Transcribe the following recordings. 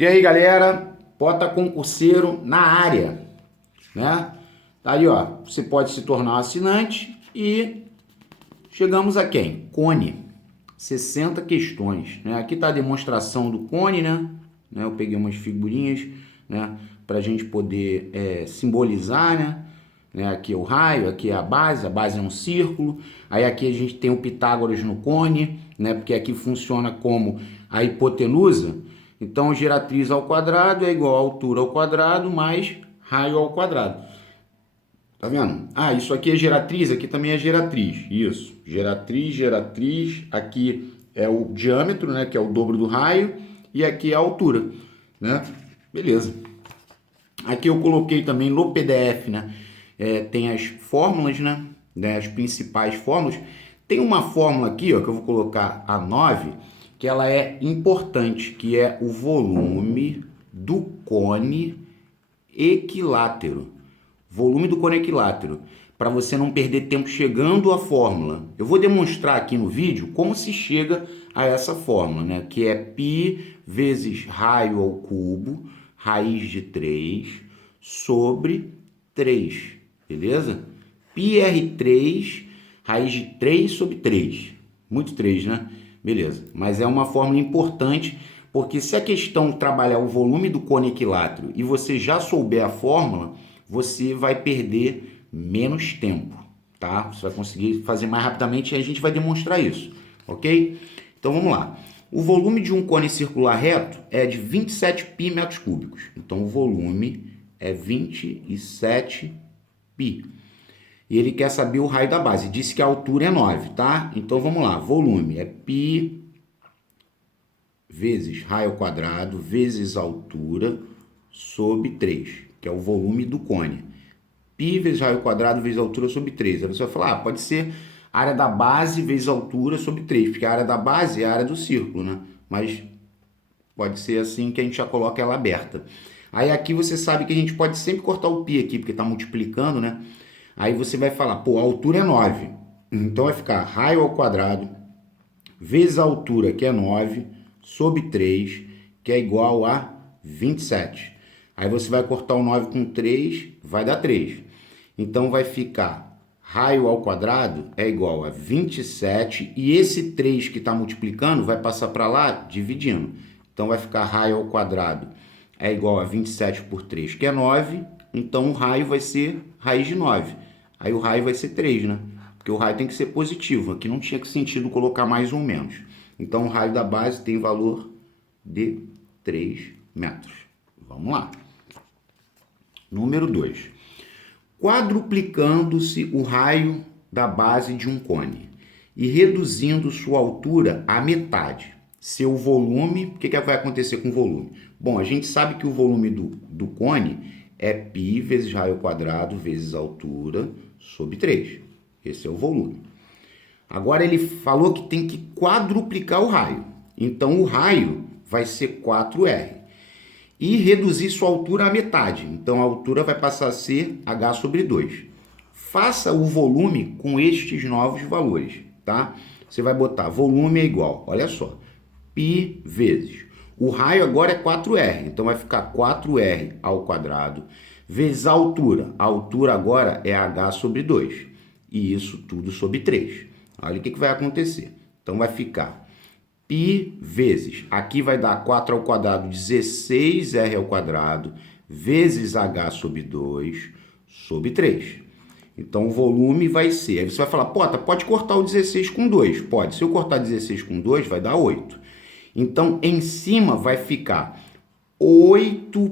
E aí, galera, Pota Concurseiro na área, né? Tá aí, ó, você pode se tornar um assinante e chegamos a quem? Cone, 60 questões, né? Aqui tá a demonstração do cone, né? Eu peguei umas figurinhas, né? Pra gente poder simbolizar, né? Aqui é o raio, aqui é a base é um círculo, aí aqui a gente tem o Pitágoras no cone, né? Porque aqui funciona como a hipotenusa. Então, geratriz ao quadrado é igual a altura ao quadrado mais raio ao quadrado. Tá vendo? Ah, isso aqui é geratriz, aqui também é geratriz. Isso, geratriz. Aqui é o diâmetro, né, que é o dobro do raio, e aqui é a altura, né? Beleza. Aqui eu coloquei também no PDF, né? Tem as fórmulas, né? As principais fórmulas. Tem uma fórmula aqui, ó, que eu vou colocar a 9, que ela é importante, que é o volume do cone equilátero. Volume do cone equilátero, para você não perder tempo chegando à fórmula. Eu vou demonstrar aqui no vídeo como se chega a essa fórmula, né? Que é π vezes raio ao cubo, raiz de 3, sobre 3, beleza? πr3, raiz de 3 sobre 3. Muito 3, né? Beleza, mas é uma fórmula importante, porque se a questão trabalhar o volume do cone equilátero e você já souber a fórmula, você vai perder menos tempo, tá? Você vai conseguir fazer mais rapidamente e a gente vai demonstrar isso, ok? Então vamos lá. O volume de um cone circular reto é de 27 π metros cúbicos. Então o volume é 27 π. E ele quer saber o raio da base. Disse que a altura é 9, tá? Então vamos lá. Volume é π vezes raio ao quadrado vezes altura sobre 3, que é o volume do cone. Π vezes raio ao quadrado vezes altura sobre 3. Aí você vai falar, pode ser área da base vezes altura sobre 3, porque a área da base é a área do círculo, né? Mas pode ser assim que a gente já coloca ela aberta. Aí aqui você sabe que a gente pode sempre cortar o π aqui, porque está multiplicando, né? Aí você vai falar, pô, a altura é 9. Então vai ficar raio ao quadrado vezes a altura, que é 9, sobre 3, que é igual a 27. Aí você vai cortar o 9 com 3, vai dar 3. Então vai ficar raio ao quadrado é igual a 27, e esse 3 que está multiplicando vai passar para lá dividindo. Então vai ficar raio ao quadrado é igual a 27 por 3, que é 9. Então o raio vai ser raiz de 9. Aí o raio vai ser 3, né? Porque o raio tem que ser positivo. Aqui não tinha sentido colocar mais ou menos. Então o raio da base tem valor de 3 metros. Vamos lá. Número 2. Quadruplicando-se o raio da base de um cone e reduzindo sua altura à metade, seu volume, o que vai acontecer com o volume? Bom, a gente sabe que o volume do cone é π vezes raio ao quadrado vezes altura sobre 3. Esse é o volume. Agora ele falou que tem que quadruplicar o raio. Então o raio vai ser 4R. E reduzir sua altura à metade. Então a altura vai passar a ser H sobre 2. Faça o volume com estes novos valores, tá? Você vai botar volume é igual, olha só, π vezes. O raio agora é 4R, então vai ficar 4R ao quadrado vezes a altura. A altura agora é H sobre 2. E isso tudo sobre 3. Olha o que vai acontecer. Então vai ficar π vezes, aqui vai dar 4 ao quadrado, 16R ao quadrado, vezes H sobre 2, sobre 3. Então o volume vai ser, aí você vai falar, Pota, pode cortar o 16 com 2? Pode, se eu cortar 16 com 2, vai dar 8. Então em cima vai ficar 8πr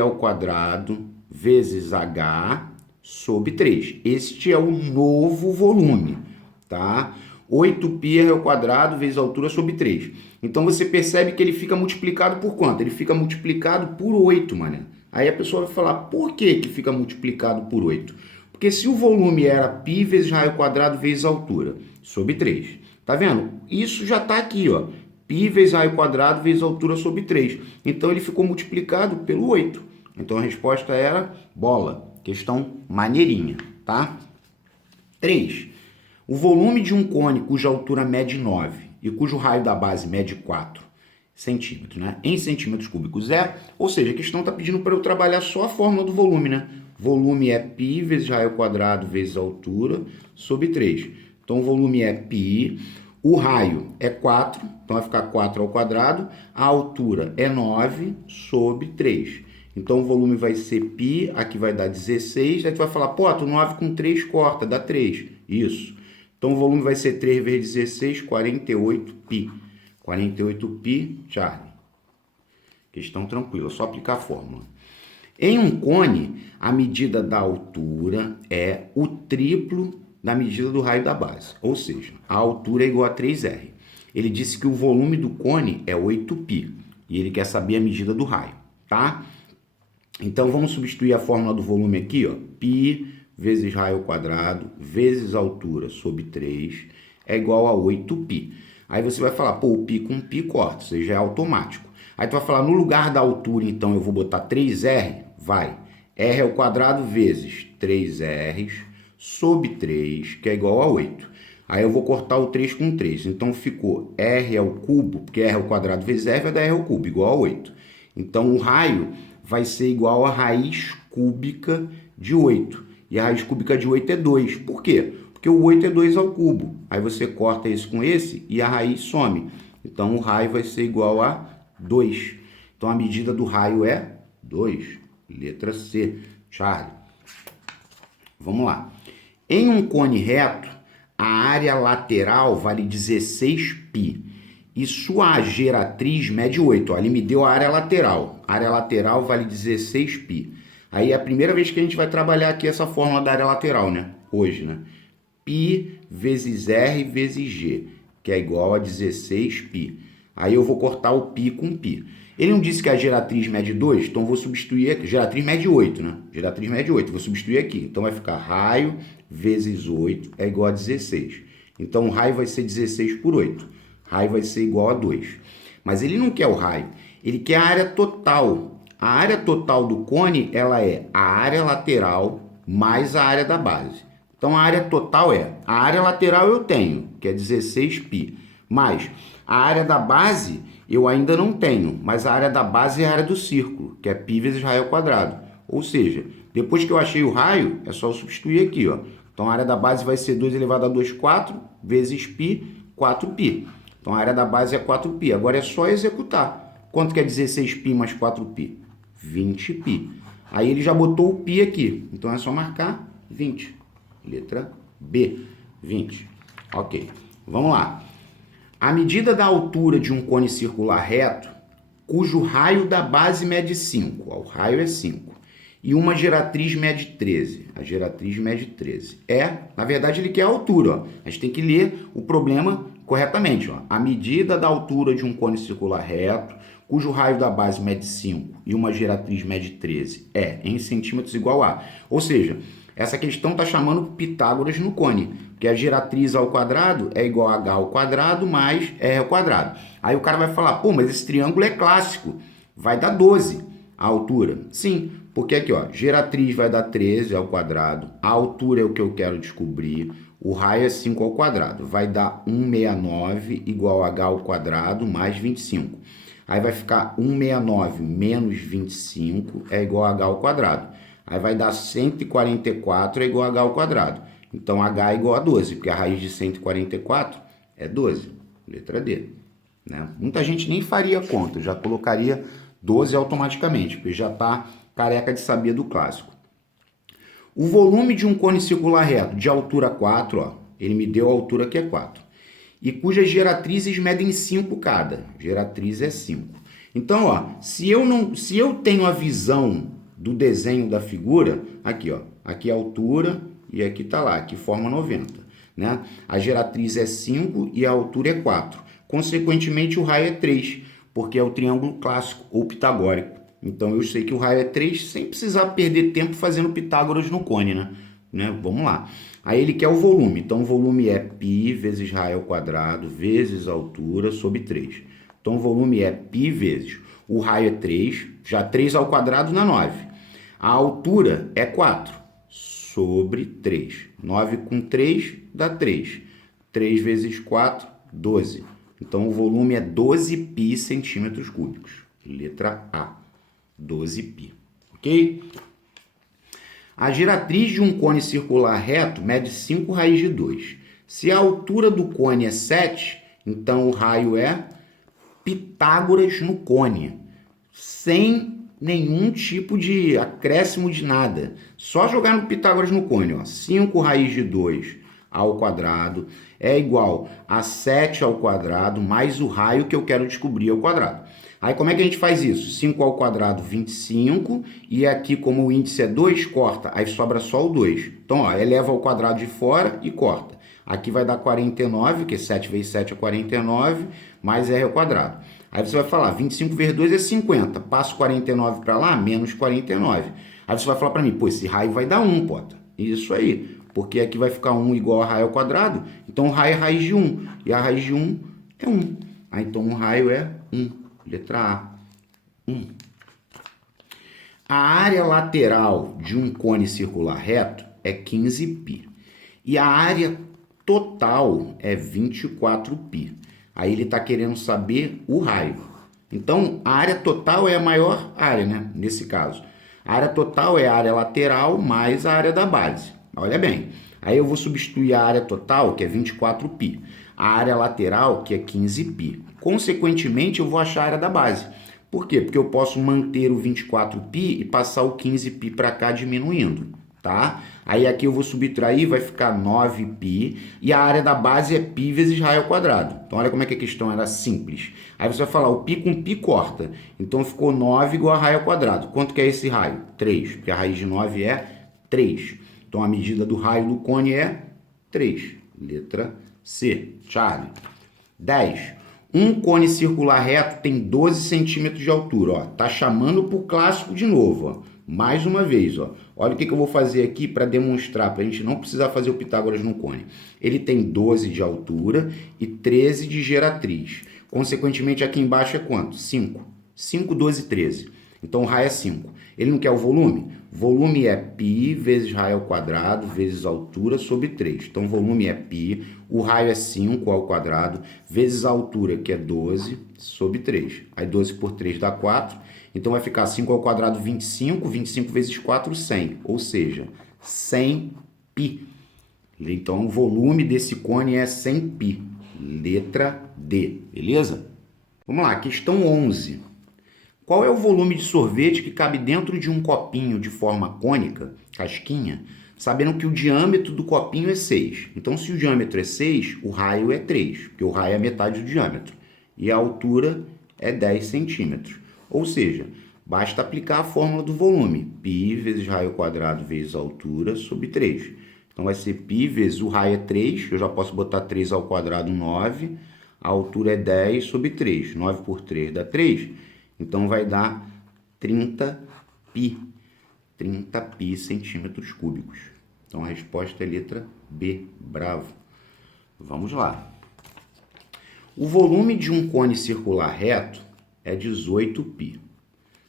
ao quadrado, vezes H sobre 3. Este é o novo volume, tá? 8πr ao quadrado vezes a altura sobre 3. Então você percebe que ele fica multiplicado por quanto? Ele fica multiplicado por 8, mané. Aí a pessoa vai falar, por que fica multiplicado por 8? Porque se o volume era π vezes raio ao quadrado vezes a altura sobre 3. Tá vendo? Isso já está aqui, ó. π vezes raio ao quadrado vezes a altura sobre 3. Então ele ficou multiplicado pelo 8. Então a resposta era bola. Questão maneirinha, tá? 3. O volume de um cone cuja altura mede 9 e cujo raio da base mede 4 centímetros, né? Em centímetros cúbicos ou seja, a questão está pedindo para eu trabalhar só a fórmula do volume, né? Volume é π vezes raio ao quadrado vezes altura sobre 3. Então, o volume é π, o raio é 4, então vai ficar 4 ao quadrado, a altura é 9 sobre 3. Então, o volume vai ser π, aqui vai dar 16, aí tu vai falar, pô, tu 9 com 3 corta, dá 3. Isso. Então, o volume vai ser 3 vezes 16, 48π. 48π, Charlie. Questão tranquila, só aplicar a fórmula. Em um cone, a medida da altura é o triplo da medida do raio da base. Ou seja, a altura é igual a 3R. Ele disse que o volume do cone é 8π. E ele quer saber a medida do raio, tá? Então, vamos substituir a fórmula do volume aqui, ó. π vezes raio ao quadrado vezes altura sobre 3 é igual a 8π. Aí você vai falar, pô, o π com π corta, ou seja, é automático. Aí tu vai falar, no lugar da altura, então, eu vou botar 3R, vai. R ao quadrado vezes 3R sobre 3, que é igual a 8. Aí eu vou cortar o 3 com 3. Então, ficou R ao cubo, porque R ao quadrado vezes R vai dar R ao cubo, igual a 8. Então, o raio vai ser igual a raiz cúbica de 8. E a raiz cúbica de 8 é 2. Por quê? Porque o 8 é 2 ao cubo. Aí você corta esse com esse e a raiz some. Então, o raio vai ser igual a 2. Então, a medida do raio é 2. Letra C. Charlie. Vamos lá. Em um cone reto, a área lateral vale 16π. E sua geratriz mede 8. Ó, ele me deu a área lateral. A área lateral vale 16π. Aí é a primeira vez que a gente vai trabalhar aqui essa fórmula da área lateral, né? Hoje, né? π vezes R vezes G, que é igual a 16π. Aí eu vou cortar o π com π. Ele não disse que a geratriz mede 2, então eu vou substituir aqui. Geratriz mede 8, né? Geratriz mede 8, vou substituir aqui. Então vai ficar raio vezes 8 é igual a 16. Então o raio vai ser 16 por 8. Raio vai ser igual a 2. Mas ele não quer o raio, ele quer a área total. A área total do cone, ela é a área lateral mais a área da base. Então, a área total a área lateral eu tenho, que é 16π, mais a área da base eu ainda não tenho, mas a área da base é a área do círculo, que é π vezes raio ao quadrado. Ou seja, depois que eu achei o raio, é só eu substituir aqui, ó. Então, a área da base vai ser 2 elevado a 2, 4, vezes π, 4π. Então, a área da base é 4π. Agora é só executar. Quanto que é 16π mais 4π? 20π. Aí ele já botou o π aqui. Então, é só marcar 20. Letra B, 20. Ok, vamos lá. A medida da altura de um cone circular reto, cujo raio da base mede 5, o raio é 5, e uma geratriz mede 13. A geratriz mede 13. Na verdade, ele quer a altura. Ó. A gente tem que ler o problema corretamente. Ó. A medida da altura de um cone circular reto, cujo raio da base mede 5 e uma geratriz mede 13, em centímetros igual a. Ou seja, essa questão está chamando Pitágoras no cone, porque a geratriz ao quadrado é igual a h ao quadrado mais r ao quadrado. Aí o cara vai falar, pô, mas esse triângulo é clássico, vai dar 12 a altura. Sim, porque aqui, ó, geratriz vai dar 13 ao quadrado, a altura é o que eu quero descobrir, o raio é 5 ao quadrado, vai dar 169 igual a h ao quadrado mais 25. Aí vai ficar 169 menos 25 é igual a h ao quadrado. Aí vai dar 144 é igual a h ao quadrado. Então, h é igual a 12, porque a raiz de 144 é 12. Letra D. Né? Muita gente nem faria conta, já colocaria 12 automaticamente, porque já está careca de saber do clássico. O volume de um cone circular reto de altura 4, ó, ele me deu a altura que é 4, e cujas geratrizes medem 5 cada. Geratriz é 5. Então, ó, se eu tenho a visão do desenho da figura, aqui, ó, aqui é a altura e aqui tá lá, aqui forma 90, né? A geratriz é 5 e a altura é 4. Consequentemente, o raio é 3, porque é o triângulo clássico ou pitagórico. Então, eu sei que o raio é 3 sem precisar perder tempo fazendo Pitágoras no cone, né? Vamos lá. Aí ele quer o volume. Então, o volume é π vezes raio ao quadrado vezes altura sobre 3. Então, o volume é π vezes. O raio é 3, já 3 ao quadrado dá 9. A altura é 4 sobre 3. 9 com 3 dá 3. 3 vezes 4, 12. Então, o volume é 12π centímetros cúbicos. Letra A, 12π. Ok? A giratriz de um cone circular reto mede 5 raiz de 2. Se a altura do cone é 7, então o raio é Pitágoras no cone, sem nenhum tipo de acréscimo de nada. Só jogar no Pitágoras no cone, ó. 5 raiz de 2 ao quadrado é igual a 7 ao quadrado mais o raio que eu quero descobrir ao quadrado. Aí como é que a gente faz isso? 5 ao quadrado, 25, e aqui como o índice é 2, corta, aí sobra só o 2. Então, ó, eleva ao quadrado de fora e corta. Aqui vai dar 49, que 7 vezes 7 é 49, mais r ao quadrado. Aí você vai falar, 25 vezes 2 é 50, passo 49 para lá, menos 49. Aí você vai falar para mim, pô, esse raio vai dar 1, Pota. Isso aí, porque aqui vai ficar 1 igual a raio ao quadrado, então o raio é raiz de 1, e a raiz de 1 é 1. Aí então o raio é 1. Letra A, 1. A área lateral de um cone circular reto é 15π. E a área total é 24π. Aí ele está querendo saber o raio. Então, a área total é a maior área, né? Nesse caso. A área total é a área lateral mais a área da base. Olha bem. Aí eu vou substituir a área total, que é 24π. A área lateral, que é 15π. Consequentemente, eu vou achar a área da base. Por quê? Porque eu posso manter o 24π e passar o 15π para cá diminuindo, tá? Aí aqui eu vou subtrair, vai ficar 9π, e a área da base é π vezes raio ao quadrado. Então olha como é que a questão era simples. Aí você vai falar, o π com π corta. Então ficou 9 igual a raio ao quadrado. Quanto que é esse raio? 3, porque a raiz de 9 é 3. Então a medida do raio do cone é 3. Letra C. Charlie. 10. Um cone circular reto tem 12 centímetros de altura. Ó. Tá chamando para o clássico de novo. Ó. Mais uma vez. Ó. Olha o que eu vou fazer aqui para demonstrar, para a gente não precisar fazer o Pitágoras no cone. Ele tem 12 de altura e 13 de geratriz. Consequentemente, aqui embaixo é quanto? 5. 5, 12, 13. Então, o raio é 5. Ele não quer o volume? Volume é π vezes raio ao quadrado vezes altura sobre 3. Então, volume é π, o raio é 5 ao quadrado, vezes a altura, que é 12, sobre 3. Aí, 12 por 3 dá 4. Então, vai ficar 5 ao quadrado, 25. 25 vezes 4, 100. Ou seja, 100π. Então, o volume desse cone é 100π. Letra D. Beleza? Vamos lá, questão 11. Qual é o volume de sorvete que cabe dentro de um copinho de forma cônica, casquinha, sabendo que o diâmetro do copinho é 6? Então, se o diâmetro é 6, o raio é 3, porque o raio é metade do diâmetro. E a altura é 10 centímetros. Ou seja, basta aplicar a fórmula do volume. π vezes raio ao quadrado vezes a altura sobre 3. Então, vai ser π vezes o raio é 3, eu já posso botar 3 ao quadrado, 9. A altura é 10 sobre 3. 9 por 3 dá 3. Então, vai dar 30π. 30π centímetros cúbicos. Então, a resposta é letra B. Bravo. Vamos lá. O volume de um cone circular reto é 18π.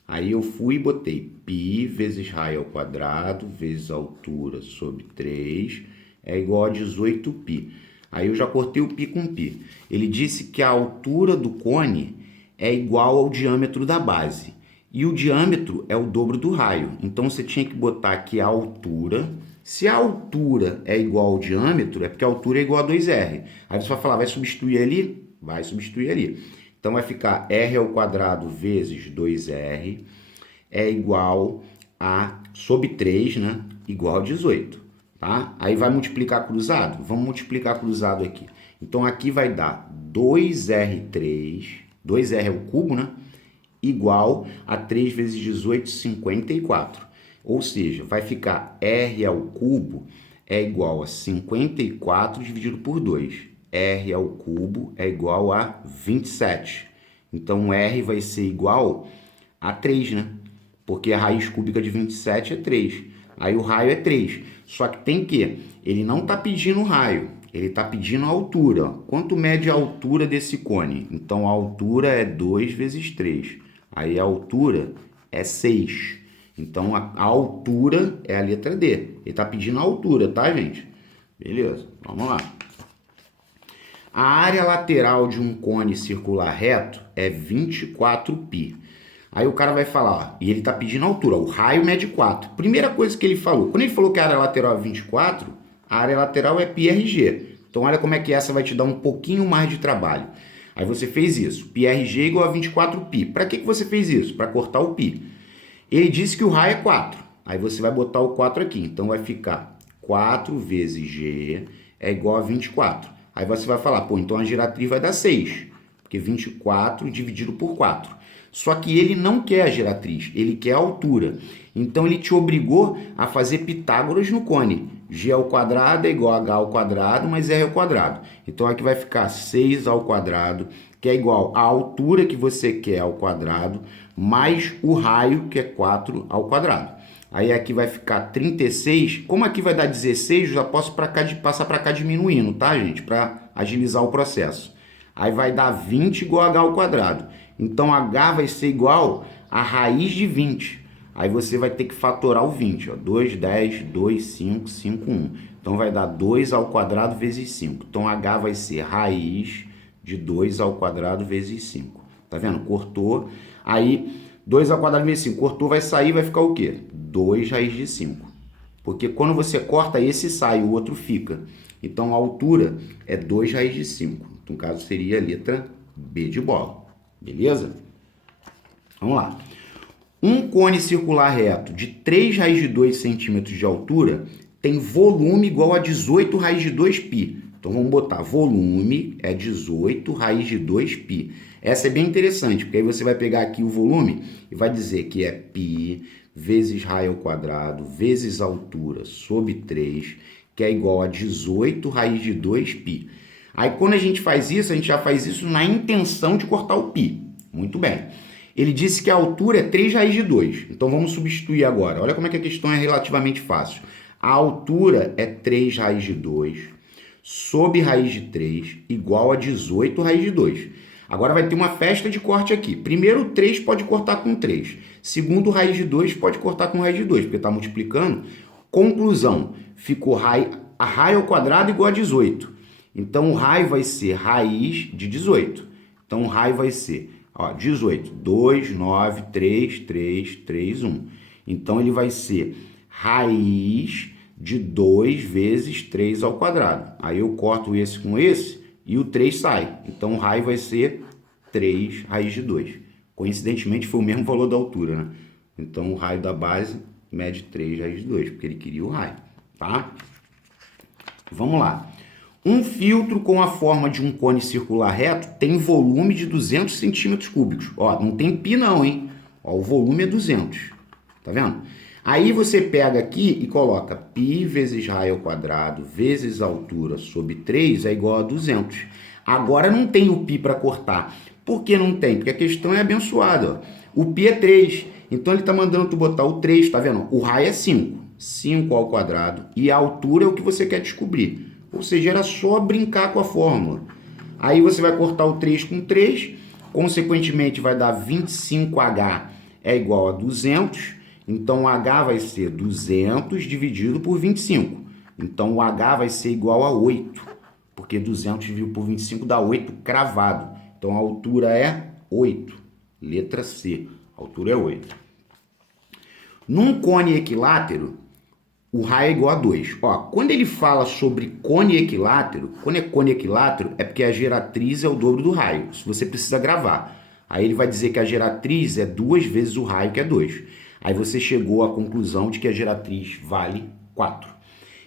Aí eu fui e botei π vezes raio ao quadrado vezes a altura sobre 3 é igual a 18π. Aí eu já cortei o π com π. Ele disse que a altura do cone é igual ao diâmetro da base. E o diâmetro é o dobro do raio. Então, você tinha que botar aqui a altura. Se a altura é igual ao diâmetro, é porque a altura é igual a 2r. Aí você vai falar, vai substituir ali? Vai substituir ali. Então, vai ficar r ao quadrado vezes 2r é igual a, sobre 3, né? Igual a 18. Tá? Aí vai multiplicar cruzado? Vamos multiplicar cruzado aqui. Então, aqui vai dar 2r3... 2r é o cubo, né? Igual a 3 vezes 18, 54. Ou seja, vai ficar r ao cubo é igual a 54 dividido por 2. R ao cubo é igual a 27. Então, r vai ser igual a 3, né? Porque a raiz cúbica de 27 é 3. Aí o raio é 3. Só que tem que, ele não está pedindo o raio. Ele está pedindo a altura. Quanto mede a altura desse cone? Então, a altura é 2 vezes 3. Aí, a altura é 6. Então, a altura é a letra D. Ele está pedindo a altura, tá, gente? Beleza, vamos lá. A área lateral de um cone circular reto é 24π. Aí o cara vai falar, ó, e ele está pedindo a altura, o raio mede 4. Primeira coisa que ele falou, quando ele falou que a área lateral é 24, a área lateral é πrg. Então olha como é que essa vai te dar um pouquinho mais de trabalho. Aí você fez isso, πrg igual a 24π. Para que você fez isso? Para cortar o π. Ele disse que o raio é 4. Aí você vai botar o 4 aqui. Então vai ficar 4 vezes g é igual a 24. Aí você vai falar, pô, então a giratriz vai dar 6. Porque 24 dividido por 4. Só que ele não quer a giratriz, ele quer a altura. Então ele te obrigou a fazer Pitágoras no cone. G ao quadrado é igual a H ao quadrado mais R ao quadrado. Então aqui vai ficar 6 ao quadrado, que é igual à altura que você quer ao quadrado, mais o raio, que é 4 ao quadrado. Aí aqui vai ficar 36. Como aqui vai dar 16, eu já posso passar para cá diminuindo, tá, gente? Para agilizar o processo. Aí vai dar 20 igual a H ao quadrado. Então, H vai ser igual a raiz de 20. Aí você vai ter que fatorar o 20. Ó. 2, 10, 2, 5, 5, 1. Então, vai dar 2 ao quadrado vezes 5. Então, H vai ser raiz de 2 ao quadrado vezes 5. Tá vendo? Cortou. Aí, 2 ao quadrado vezes 5. Cortou, vai sair, vai ficar o quê? 2 raiz de 5. Porque quando você corta, esse sai, o outro fica. Então, a altura é 2 raiz de 5. No caso, seria a letra B de bola. Beleza? Vamos lá. Um cone circular reto de 3 raiz de 2 centímetros de altura tem volume igual a 18 raiz de 2π. Então, vamos botar volume é 18 raiz de 2π. Essa é bem interessante, porque aí você vai pegar aqui o volume e vai dizer que é π vezes raio ao quadrado vezes altura sobre 3, que é igual a 18 raiz de 2π. Aí, quando a gente faz isso, a gente já faz isso na intenção de cortar o π. Muito bem. Ele disse que a altura é 3 raiz de 2. Então, vamos substituir agora. Olha como é que a questão é relativamente fácil. A altura é 3 raiz de 2 sobre raiz de 3 igual a 18 raiz de 2. Agora vai ter uma festa de corte aqui. Primeiro, 3 pode cortar com 3. Segundo, raiz de 2 pode cortar com raiz de 2, porque está multiplicando. Conclusão, ficou a raio ao quadrado igual a 18. Então, o raio vai ser raiz de 18. Então, o raio vai ser, ó, 18, 2, 9, 3, 3, 3, 1. Então, ele vai ser raiz de 2 vezes 3 ao quadrado. Aí, eu corto esse com esse e o 3 sai. Então, o raio vai ser 3 raiz de 2. Coincidentemente, foi o mesmo valor da altura, né? Então, o raio da base mede 3 raiz de 2, porque ele queria o raio, tá? Vamos lá. Um filtro com a forma de um cone circular reto tem volume de 200 centímetros cúbicos. Ó, não tem π não, hein? Ó, o volume é 200. Tá vendo? Aí você pega aqui e coloca π vezes raio ao quadrado vezes altura sobre 3 é igual a 200. Agora não tem o π para cortar. Por que não tem? Porque a questão é abençoada. Ó. O π é 3. Então ele está mandando tu botar o 3, tá vendo? O raio é 5. 5 ao quadrado. E a altura é o que você quer descobrir. Ou seja, era só brincar com a fórmula. Aí você vai cortar o 3 com 3, consequentemente vai dar 25H é igual a 200, então o H vai ser 200 dividido por 25. Então o H vai ser igual a 8, porque 200 dividido por 25 dá 8 cravado. Então a altura é 8, letra C, a altura é 8. Num cone equilátero, o raio é igual a 2. Ó, quando ele fala sobre cone equilátero, quando é cone equilátero, é porque a geratriz é o dobro do raio. Isso você precisa gravar. Aí ele vai dizer que a geratriz é 2 vezes o raio, que é 2. Aí você chegou à conclusão de que a geratriz vale 4.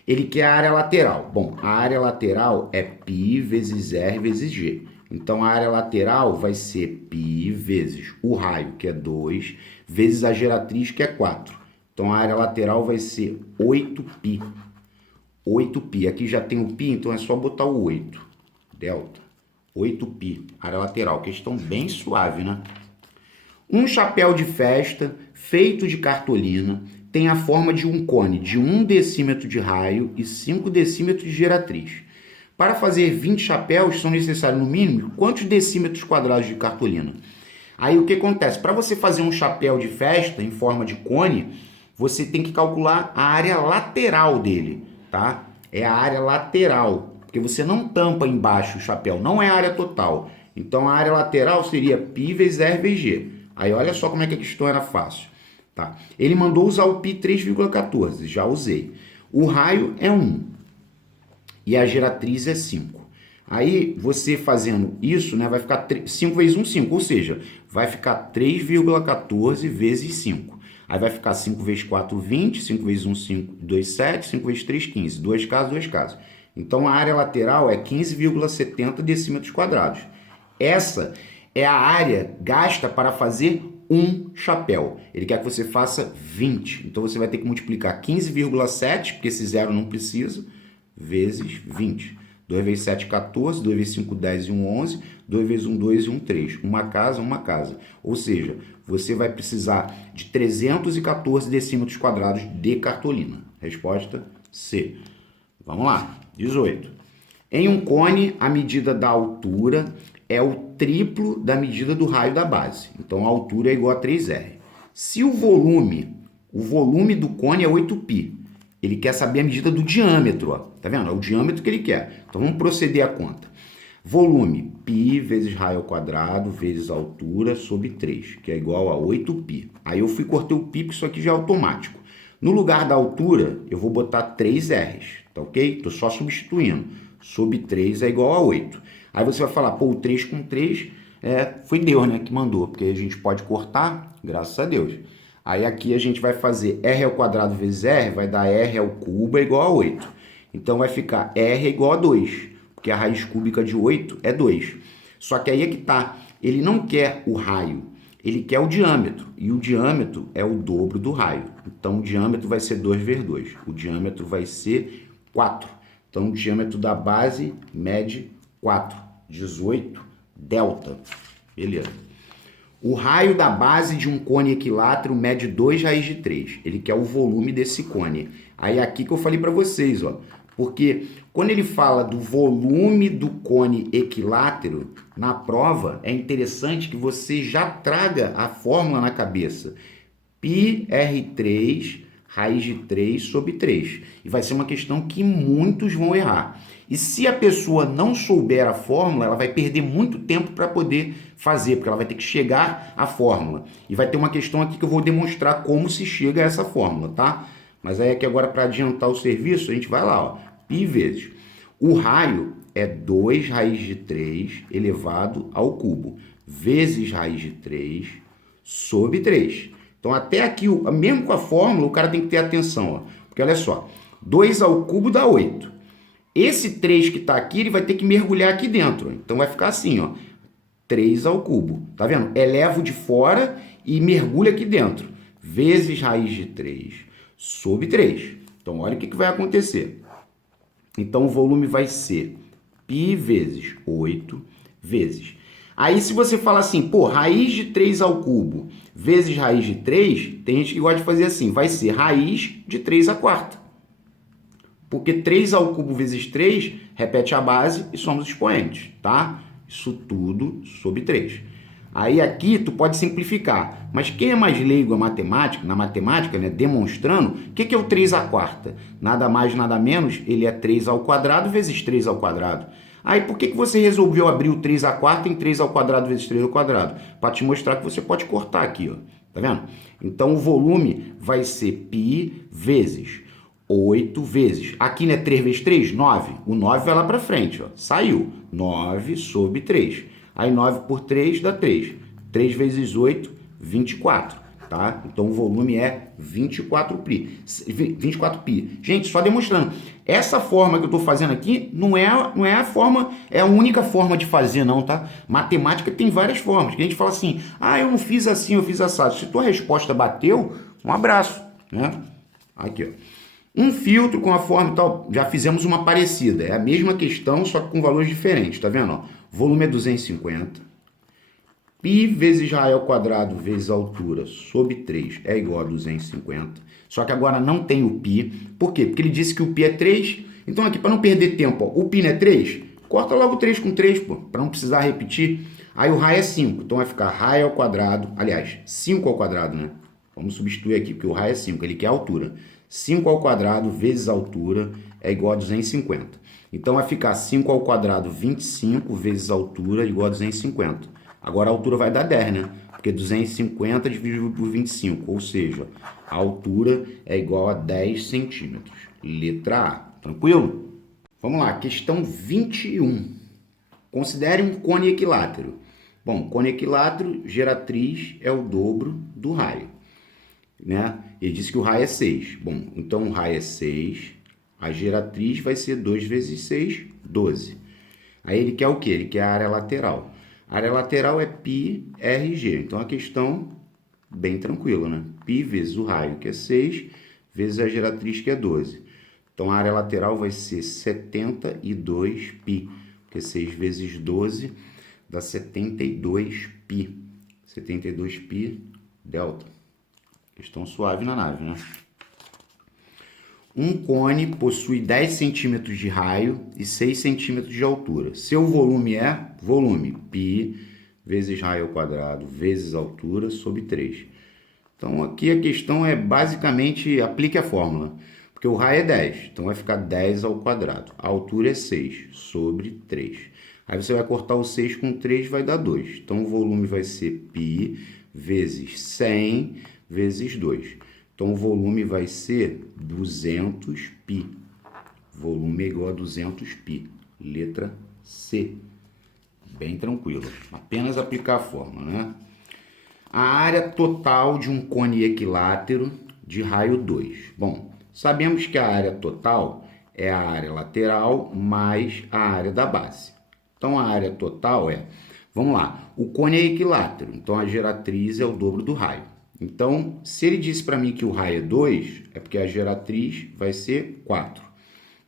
Ele quer a área lateral. Bom, a área lateral é π vezes R vezes G. Então, a área lateral vai ser π vezes o raio, que é 2, vezes a geratriz, que é 4. Então, a área lateral vai ser 8π. 8π. Aqui já tem o π, então é só botar o 8. Delta. 8π. Área lateral. Questão bem suave, né? Um chapéu de festa feito de cartolina tem a forma de um cone de 1 decímetro de raio e 5 decímetros de geratriz. Para fazer 20 chapéus, são necessários, no mínimo, quantos decímetros quadrados de cartolina? Aí, o que acontece? Para você fazer um chapéu de festa em forma de cone, você tem que calcular a área lateral dele, tá? É a área lateral, Porque você não tampa embaixo o chapéu, não é a área total. Então, a área lateral seria π vezes R vezes G. Aí, olha só como é que a questão era fácil. Tá? Ele mandou usar o π 3,14, já usei. O raio é 1 e a geratriz é 5. Aí, você fazendo isso, né, vai ficar 5 vezes 1, 5. Ou seja, vai ficar 3,14 vezes 5. Aí vai ficar 5 vezes 4, 20. 5 vezes 1, 5, 2, 7. 5 vezes 3, 15. 2 casos, 2 casos. Então, a área lateral é 15,70 decímetros quadrados. Essa é a área gasta para fazer um chapéu. Ele quer que você faça 20. Então, você vai ter que multiplicar 15,7, porque esse zero não precisa, vezes 20. 2 vezes 7, 14. 2 vezes 5, 10 e 1, 11. 2 vezes 1, 2 e 1, 3. Uma casa, uma casa. Ou seja, você vai precisar de 314 decímetros quadrados de cartolina. Resposta C. Vamos lá. 18. Em um cone, a medida da altura é o triplo da medida do raio da base. Então, a altura é igual a 3R. Se o volume do cone é 8π, ele quer saber a medida do diâmetro. Ó. Tá vendo? É o diâmetro que ele quer. Então, vamos proceder à conta. Volume, π vezes raio ao quadrado vezes altura sobre 3, que é igual a 8π. Aí eu cortei o π, porque isso aqui já é automático. No lugar da altura, eu vou botar 3R's, tá ok? Estou só substituindo. Sobre 3 é igual a 8. Aí você vai falar, pô, o 3 com 3 foi Deus, né, que mandou, porque a gente pode cortar, graças a Deus. Aí aqui a gente vai fazer R ao quadrado vezes R, vai dar R ao cubo é igual a 8. Então vai ficar R igual a 2, porque a raiz cúbica de 8 é 2. Só que aí é que tá, ele não quer o raio, ele quer o diâmetro, e o diâmetro é o dobro do raio. Então, o diâmetro vai ser 2 vezes 2. O diâmetro vai ser 4. Então, o diâmetro da base mede 4. 18 delta. Beleza. O raio da base de um cone equilátero mede 2 raiz de 3. Ele quer o volume desse cone. Aí, aqui que eu falei para vocês, ó. Porque quando ele fala do volume do cone equilátero, na prova é interessante que você já traga a fórmula na cabeça. πr3 raiz de 3 sobre 3. E vai ser uma questão que muitos vão errar. E se a pessoa não souber a fórmula, ela vai perder muito tempo para poder fazer, porque ela vai ter que chegar à fórmula. E vai ter uma questão aqui que eu vou demonstrar como se chega a essa fórmula, tá? Mas aí aqui agora, para adiantar o serviço, a gente vai lá, ó. Π vezes. O raio é 2 raiz de 3 elevado ao cubo, vezes raiz de 3 sobre 3. Então, até aqui, mesmo com a fórmula, o cara tem que ter atenção, ó. Porque olha só, 2 ao cubo dá 8. Esse 3 que está aqui, ele vai ter que mergulhar aqui dentro. Então, vai ficar assim, ó. 3 ao cubo. Tá vendo? Elevo de fora e mergulho aqui dentro. Vezes raiz de 3 sobre 3. Então, olha o que vai acontecer. Então, o volume vai ser π vezes 8 vezes. Aí, se você falar assim, pô, raiz de 3 ao cubo vezes raiz de 3, tem gente que gosta de fazer assim, vai ser raiz de 3 à quarta. Porque 3 ao cubo vezes 3 repete a base e somos expoentes, tá? Isso tudo sobre 3. Aí aqui tu pode simplificar, mas quem é mais leigo na matemática, né, demonstrando, o que é o 3 à quarta? Nada mais, nada menos, ele é 3 ao quadrado vezes 3 ao quadrado. Aí por que você resolveu abrir o 3 à quarta em 3 ao quadrado vezes 3 ao quadrado? Para te mostrar que você pode cortar aqui, ó. Tá vendo? Então o volume vai ser π vezes 8 vezes. Aqui, né, 3 vezes 3, 9. O 9 vai lá para frente, ó. Saiu. 9 sobre 3. Aí 9 por 3 dá 3. 3 vezes 8, 24. Tá? Então o volume é 24π. 24π. Gente, só demonstrando. Essa forma que eu estou fazendo aqui não é a forma, é a única forma de fazer, não, tá? Matemática tem várias formas. Que a gente fala assim, ah, eu não fiz assim, eu fiz assado. Se tua resposta bateu, um abraço, né? Aqui, ó. Um filtro com a forma e tal, já fizemos uma parecida. É a mesma questão, só que com valores diferentes, tá vendo? Ó, volume é 250. Π vezes raio ao quadrado vezes altura sobre 3 é igual a 250. Só que agora não tem o π. Por quê? Porque ele disse que o π é 3. Então aqui, para não perder tempo, ó, o π não é 3? Corta logo 3 com 3, pô, para não precisar repetir. Aí o raio é 5. Então vai ficar raio ao quadrado, aliás, 5 ao quadrado, né? Vamos substituir aqui, porque o raio é 5, ele quer a altura. 5 ao quadrado vezes a altura é igual a 250. Então vai ficar 5 ao quadrado 25 vezes a altura igual a 250. Agora a altura vai dar 10, né? Porque 250 dividido por 25, ou seja, a altura é igual a 10 centímetros. Letra A. Tranquilo? Vamos lá, questão 21. Considere um cone equilátero. Bom, cone equilátero, geratriz é o dobro do raio, né? Ele disse que o raio é 6. Bom, então o raio é 6, a geratriz vai ser 2 vezes 6, 12. Aí ele quer o quê? Ele quer a área lateral. A área lateral é πRG. Então a questão bem tranquila, né? Π vezes o raio, que é 6, vezes a geratriz, que é 12. Então a área lateral vai ser 72π, porque 6 vezes 12 dá 72π. 72π delta. Questão suave na nave, né? Um cone possui 10 centímetros de raio e 6 centímetros de altura. Seu volume é volume π vezes raio ao quadrado vezes altura sobre 3. Então aqui a questão é basicamente aplique a fórmula. Porque o raio é 10, então vai ficar 10 ao quadrado. A altura é 6 sobre 3. Aí você vai cortar o 6 com 3, vai dar 2. Então o volume vai ser π vezes 100 vezes 2. Então o volume vai ser 200π. Volume é igual a 200π. Letra C. Bem tranquilo. Apenas aplicar a fórmula, né? A área total de um cone equilátero de raio 2. Bom, sabemos que a área total é a área lateral mais a área da base. Então, a área total é... Vamos lá. O cone é equilátero, então a geratriz é o dobro do raio. Então, se ele disse para mim que o raio é 2, é porque a geratriz vai ser 4.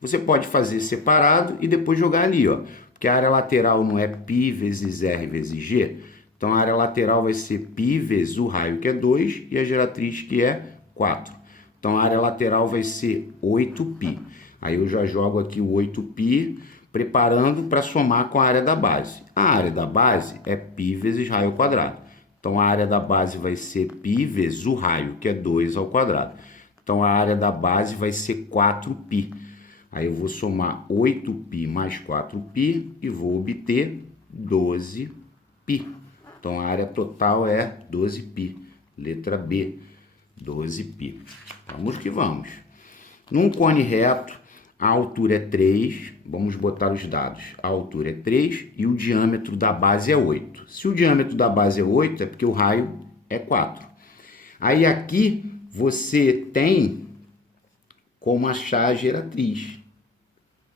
Você pode fazer separado e depois jogar ali, ó. Porque a área lateral não é π vezes R vezes G. Então, a área lateral vai ser π vezes o raio, que é 2, e a geratriz, que é 4. Então, a área lateral vai ser 8π. Aí eu já jogo aqui o 8π, preparando para somar com a área da base. A área da base é π vezes raio ao quadrado. Então, a área da base vai ser π vezes o raio, que é 2 ao quadrado. Então, a área da base vai ser 4π. Aí eu vou somar 8π mais 4π e vou obter 12π. Então, a área total é 12π. Letra B, 12π. Vamos que vamos. Num cone reto, a altura é 3. Vamos botar os dados. A altura é 3 e o diâmetro da base é 8. Se o diâmetro da base é 8, é porque o raio é 4. Aí aqui você tem como achar a geratriz.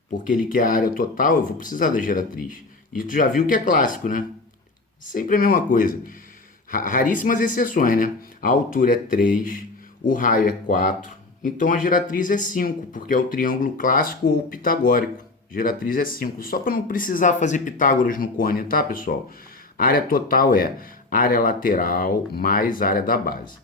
Porque ele quer a área total, eu vou precisar da geratriz. E tu já viu que é clássico, né? Sempre a mesma coisa. Raríssimas exceções, né? A altura é 3, o raio é 4, então a geratriz é 5, porque é o triângulo clássico ou pitagórico. Geratriz é 5, só para não precisar fazer Pitágoras no cone, tá, pessoal? A área total é área lateral mais área da base.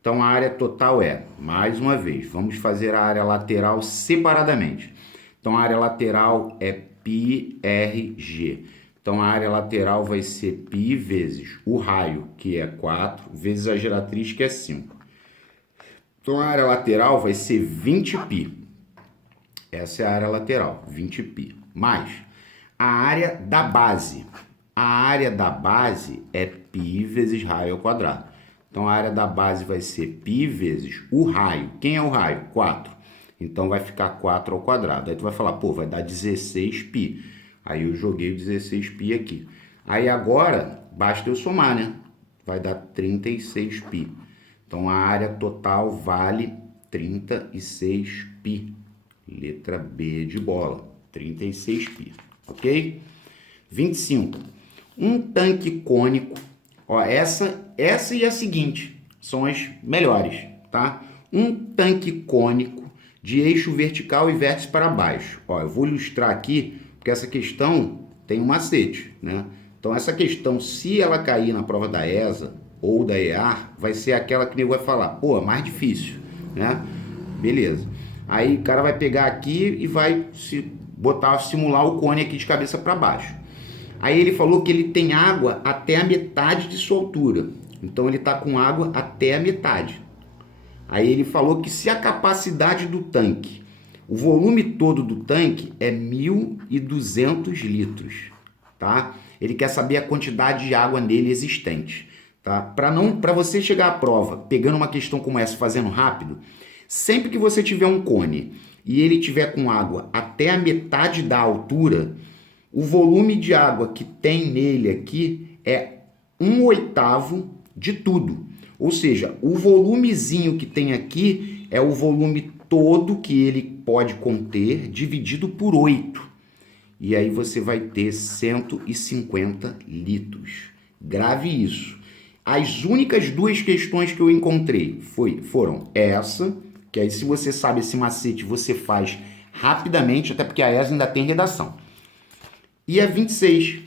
Então a área total é, mais uma vez, vamos fazer a área lateral separadamente. Então, a área lateral é πRG. Então, a área lateral vai ser π vezes o raio, que é 4, vezes a geratriz, que é 5. Então, a área lateral vai ser 20π. Essa é a área lateral, 20π. Mais a área da base. A área da base é π vezes raio ao quadrado. Então, a área da base vai ser π vezes o raio. Quem é o raio? 4. Então, vai ficar 4 ao quadrado. Aí tu vai falar, pô, vai dar 16π. Aí eu joguei o 16π aqui. Aí agora, basta eu somar, né? Vai dar 36π. Então, a área total vale 36π. Letra B de bola. 36π. Ok? 25. Um tanque cônico. Ó, essa e a seguinte são as melhores, tá? Um tanque cônico de eixo vertical e vértice para baixo. Ó, eu vou ilustrar aqui, porque essa questão tem um macete, né? Então, essa questão, se ela cair na prova da ESA ou da EAR, vai ser aquela que ele vai falar, pô, é mais difícil, né? Beleza. Aí o cara vai pegar aqui e vai simular o cone aqui de cabeça para baixo. Aí ele falou que ele tem água até a metade de sua altura. Então, ele está com água até a metade. Aí ele falou que se a capacidade do tanque, O volume todo do tanque é 1.200 litros, tá? Ele quer saber a quantidade de água nele existente, tá? Para você chegar à prova pegando uma questão como essa, fazendo rápido, sempre que você tiver um cone e ele tiver com água até a metade da altura, o volume de água que tem nele aqui é 1/8 de tudo. Ou seja, o volumezinho que tem aqui é o volume todo que ele pode conter dividido por 8. E aí você vai ter 150 litros. Grave isso. As únicas duas questões que eu encontrei foram essa, que aí se você sabe esse macete, você faz rapidamente, até porque a ESA ainda tem redação. E a 26,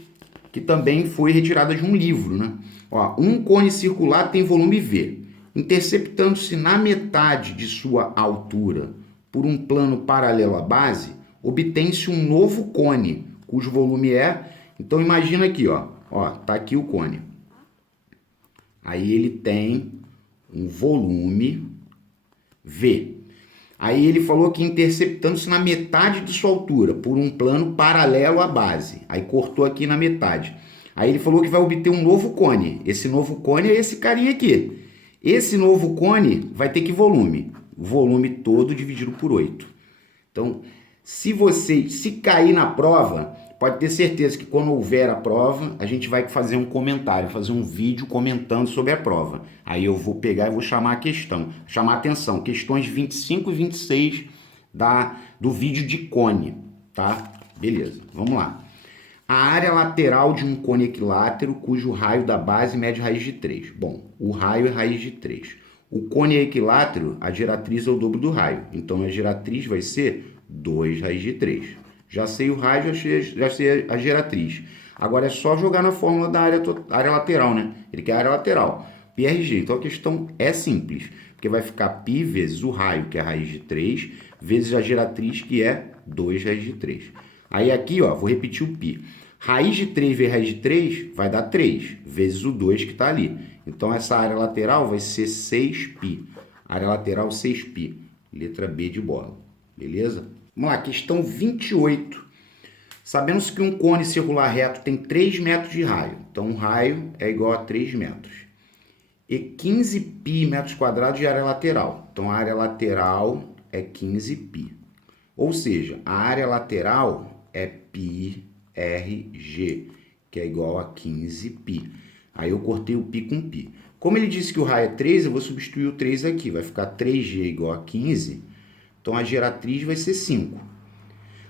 que também foi retirada de um livro, né? Ó, um cone circular tem volume V, interceptando-se na metade de sua altura por um plano paralelo à base, obtém-se um novo cone, cujo volume é... Então imagina aqui, ó, tá aqui o cone. Aí ele tem um volume V. Aí ele falou que interceptando-se na metade de sua altura, por um plano paralelo à base. Aí cortou aqui na metade. Aí ele falou que vai obter um novo cone. Esse novo cone é esse carinha aqui. Esse novo cone vai ter que volume? O volume todo dividido por 8. Então, se cair na prova, pode ter certeza que quando houver a prova, a gente vai fazer um comentário, fazer um vídeo comentando sobre a prova. Aí eu vou pegar e vou chamar a questão, chamar a atenção, questões 25 e 26 do vídeo de cone, tá? Beleza, vamos lá. A área lateral de um cone equilátero, cujo raio da base mede raiz de 3. Bom, o raio é raiz de 3. O cone é equilátero, a geratriz é o dobro do raio. Então, a geratriz vai ser 2 raiz de 3. Já sei o raio, já sei a geratriz. Agora é só jogar na fórmula da área lateral, né? Ele quer a área lateral. PRG. Então, a questão é simples. Porque vai ficar π vezes o raio, que é raiz de 3, vezes a geratriz, que é 2 raiz de 3. Aí aqui, ó, vou repetir o π. Raiz de 3 vezes raiz de 3 vai dar 3, vezes o 2 que está ali. Então, essa área lateral vai ser 6π. Área lateral, 6π. Letra B de bola. Beleza? Vamos lá, questão 28. Sabemos que um cone circular reto tem 3 metros de raio. Então, um raio é igual a 3 metros. E 15π metros quadrados de área lateral. Então, a área lateral é 15π. Ou seja, a área lateral é πRG, que é igual a 15π. Aí eu cortei o π com π. Como ele disse que o raio é 3, eu vou substituir o 3 aqui. Vai ficar 3G igual a 15. Então, a geratriz vai ser 5.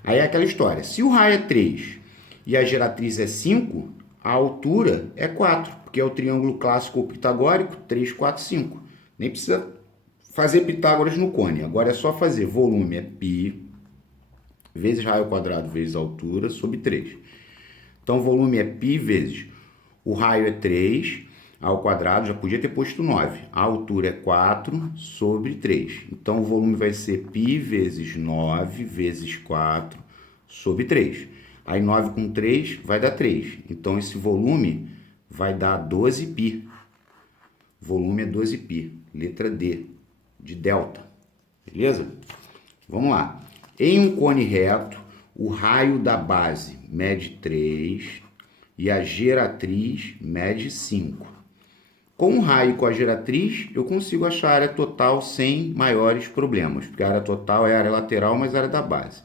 Aí é aquela história. Se o raio é 3 e a geratriz é 5, a altura é 4. Porque é o triângulo clássico ou pitagórico, 3, 4, 5. Nem precisa fazer Pitágoras no cone. Agora é só fazer volume é π vezes raio ao quadrado vezes altura sobre 3. Então, o volume é π vezes o raio é 3 ao quadrado, já podia ter posto 9. A altura é 4 sobre 3. Então, o volume vai ser π vezes 9 vezes 4 sobre 3. Aí, 9 com 3 vai dar 3. Então, esse volume vai dar 12π. Volume é 12π. Letra D, de delta. Beleza? Vamos lá. Em um cone reto, o raio da base mede 3 e a geratriz mede 5. Com o raio e com a geratriz, eu consigo achar a área total sem maiores problemas, porque a área total é a área lateral mais a área da base.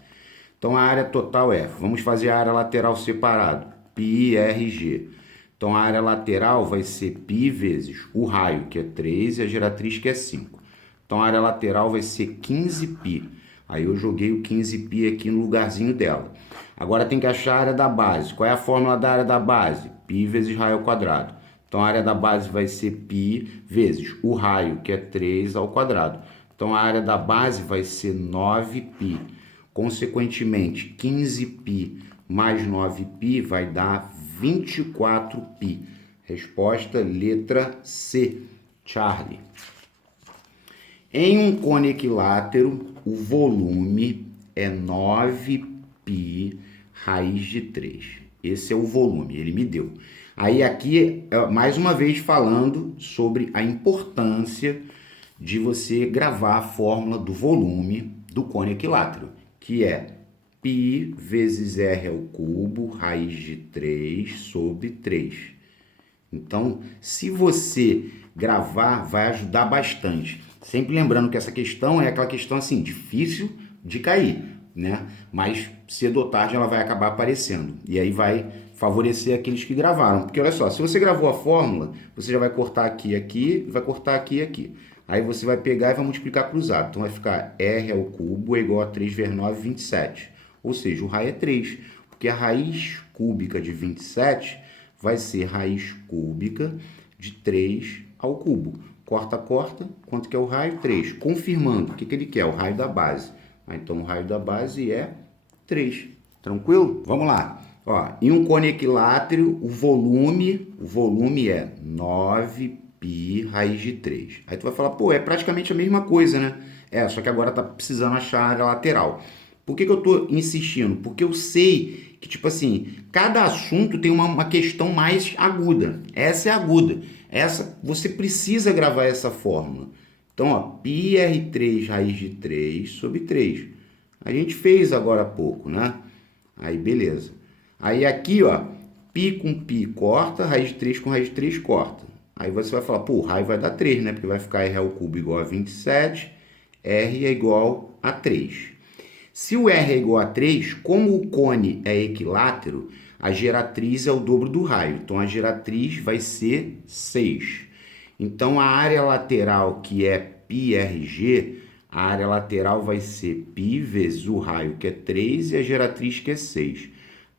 Então, a área total é, vamos fazer a área lateral separado, πRG. Então, a área lateral vai ser π vezes o raio, que é 3, e a geratriz, que é 5. Então, a área lateral vai ser 15π. Aí eu joguei o 15π aqui no lugarzinho dela. Agora tem que achar a área da base. Qual é a fórmula da área da base? π vezes raio ao quadrado. Então, a área da base vai ser π vezes o raio, que é 3 ao quadrado. Então, a área da base vai ser 9π. Consequentemente, 15π mais 9π vai dar 24π. Resposta letra C, Charlie. Em um cone equilátero, o volume é 9π raiz de 3. Esse é o volume, ele me deu. Aí aqui, mais uma vez falando sobre a importância de você gravar a fórmula do volume do cone equilátero, que é π vezes r ao cubo, raiz de 3 sobre 3. Então, se você gravar, vai ajudar bastante. Sempre lembrando que essa questão é aquela questão assim, difícil de cair, né? Mas cedo ou tarde ela vai acabar aparecendo. E aí vai favorecer aqueles que gravaram. Porque olha só, se você gravou a fórmula, você já vai cortar aqui, aqui, vai cortar aqui e aqui. Aí você vai pegar e vai multiplicar cruzado. Então vai ficar r ao cubo é igual a 3 vezes 9, 27. Ou seja, o raio é 3. Porque a raiz cúbica de 27 vai ser raiz cúbica de 3 ao cubo. Corta, corta. Quanto que é o raio? 3. Confirmando. O que ele quer? O raio da base. Então, o raio da base é 3. Tranquilo? Vamos lá. Ó, em um cone equilátero, o volume é 9π raiz de 3. Aí tu vai falar, pô, é praticamente a mesma coisa, né? Só que agora tá precisando achar a área lateral. Por que eu tô insistindo? Porque eu sei que, tipo assim, cada assunto tem uma questão mais aguda. Essa é aguda. Essa, você precisa gravar essa fórmula. Então, ó, πr3 raiz de 3 sobre 3. A gente fez agora há pouco, né? Aí, beleza. Aí aqui, ó, π com π corta, raiz de 3 com raiz de 3 corta. Aí você vai falar, pô, o raio vai dar 3, né? Porque vai ficar r ao cubo igual a 27, r é igual a 3. Se o r é igual a 3, como o cone é equilátero, a geratriz é o dobro do raio. Então, a geratriz vai ser 6. Então, a área lateral, que é πrg, a área lateral vai ser π vezes o raio, que é 3, e a geratriz, que é 6.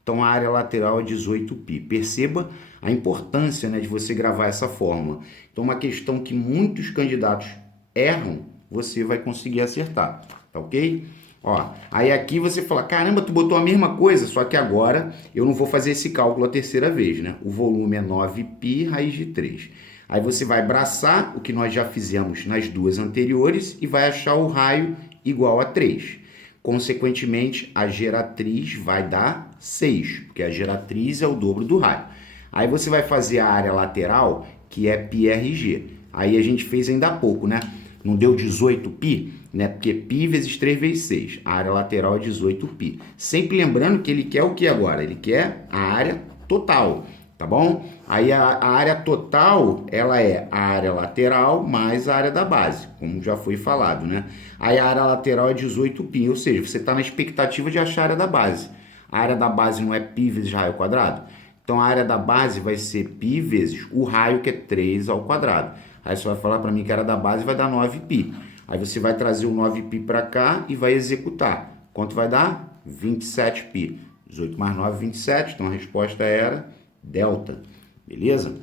Então, a área lateral é 18π. Perceba a importância, né, de você gravar essa fórmula. Então, uma questão que muitos candidatos erram, você vai conseguir acertar. Tá ok? Ó, aí aqui você fala, caramba, tu botou a mesma coisa, só que agora eu não vou fazer esse cálculo a terceira vez, né? O volume é 9π raiz de 3. Aí você vai braçar o que nós já fizemos nas duas anteriores e vai achar o raio igual a 3. Consequentemente, a geratriz vai dar 6, porque a geratriz é o dobro do raio. Aí você vai fazer a área lateral, que é πrg. Aí a gente fez ainda há pouco, né? Não deu 18π, né? Porque π vezes 3 vezes 6. A área lateral é 18π. Sempre lembrando que ele quer o que agora? Ele quer a área total, tá bom? Aí a área total, ela é a área lateral mais a área da base, como já foi falado, né? Aí a área lateral é 18π, ou seja, você está na expectativa de achar a área da base. A área da base não é π vezes raio ao quadrado? Então a área da base vai ser π vezes o raio, que é 3 ao quadrado. Aí você vai falar para mim que a área da base vai dar 9π. Aí você vai trazer o 9π para cá e vai executar. Quanto vai dar? 27π. 18 mais 9, 27. Então a resposta era delta. Beleza?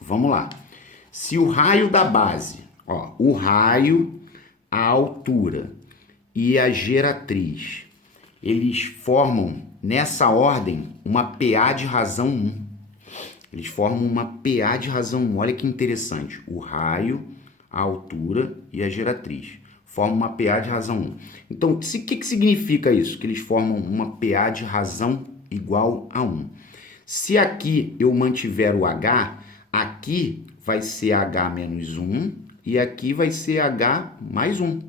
Vamos lá. Se o raio da base, ó, o raio, a altura e a geratriz, eles formam, nessa ordem, uma PA de razão 1. Eles formam uma PA de razão 1. Olha que interessante. O raio, a altura e a geratriz formam uma PA de razão 1. Então, o que significa isso? Que eles formam uma PA de razão igual a 1. Se aqui eu mantiver o H, aqui vai ser H menos 1 e aqui vai ser H mais 1.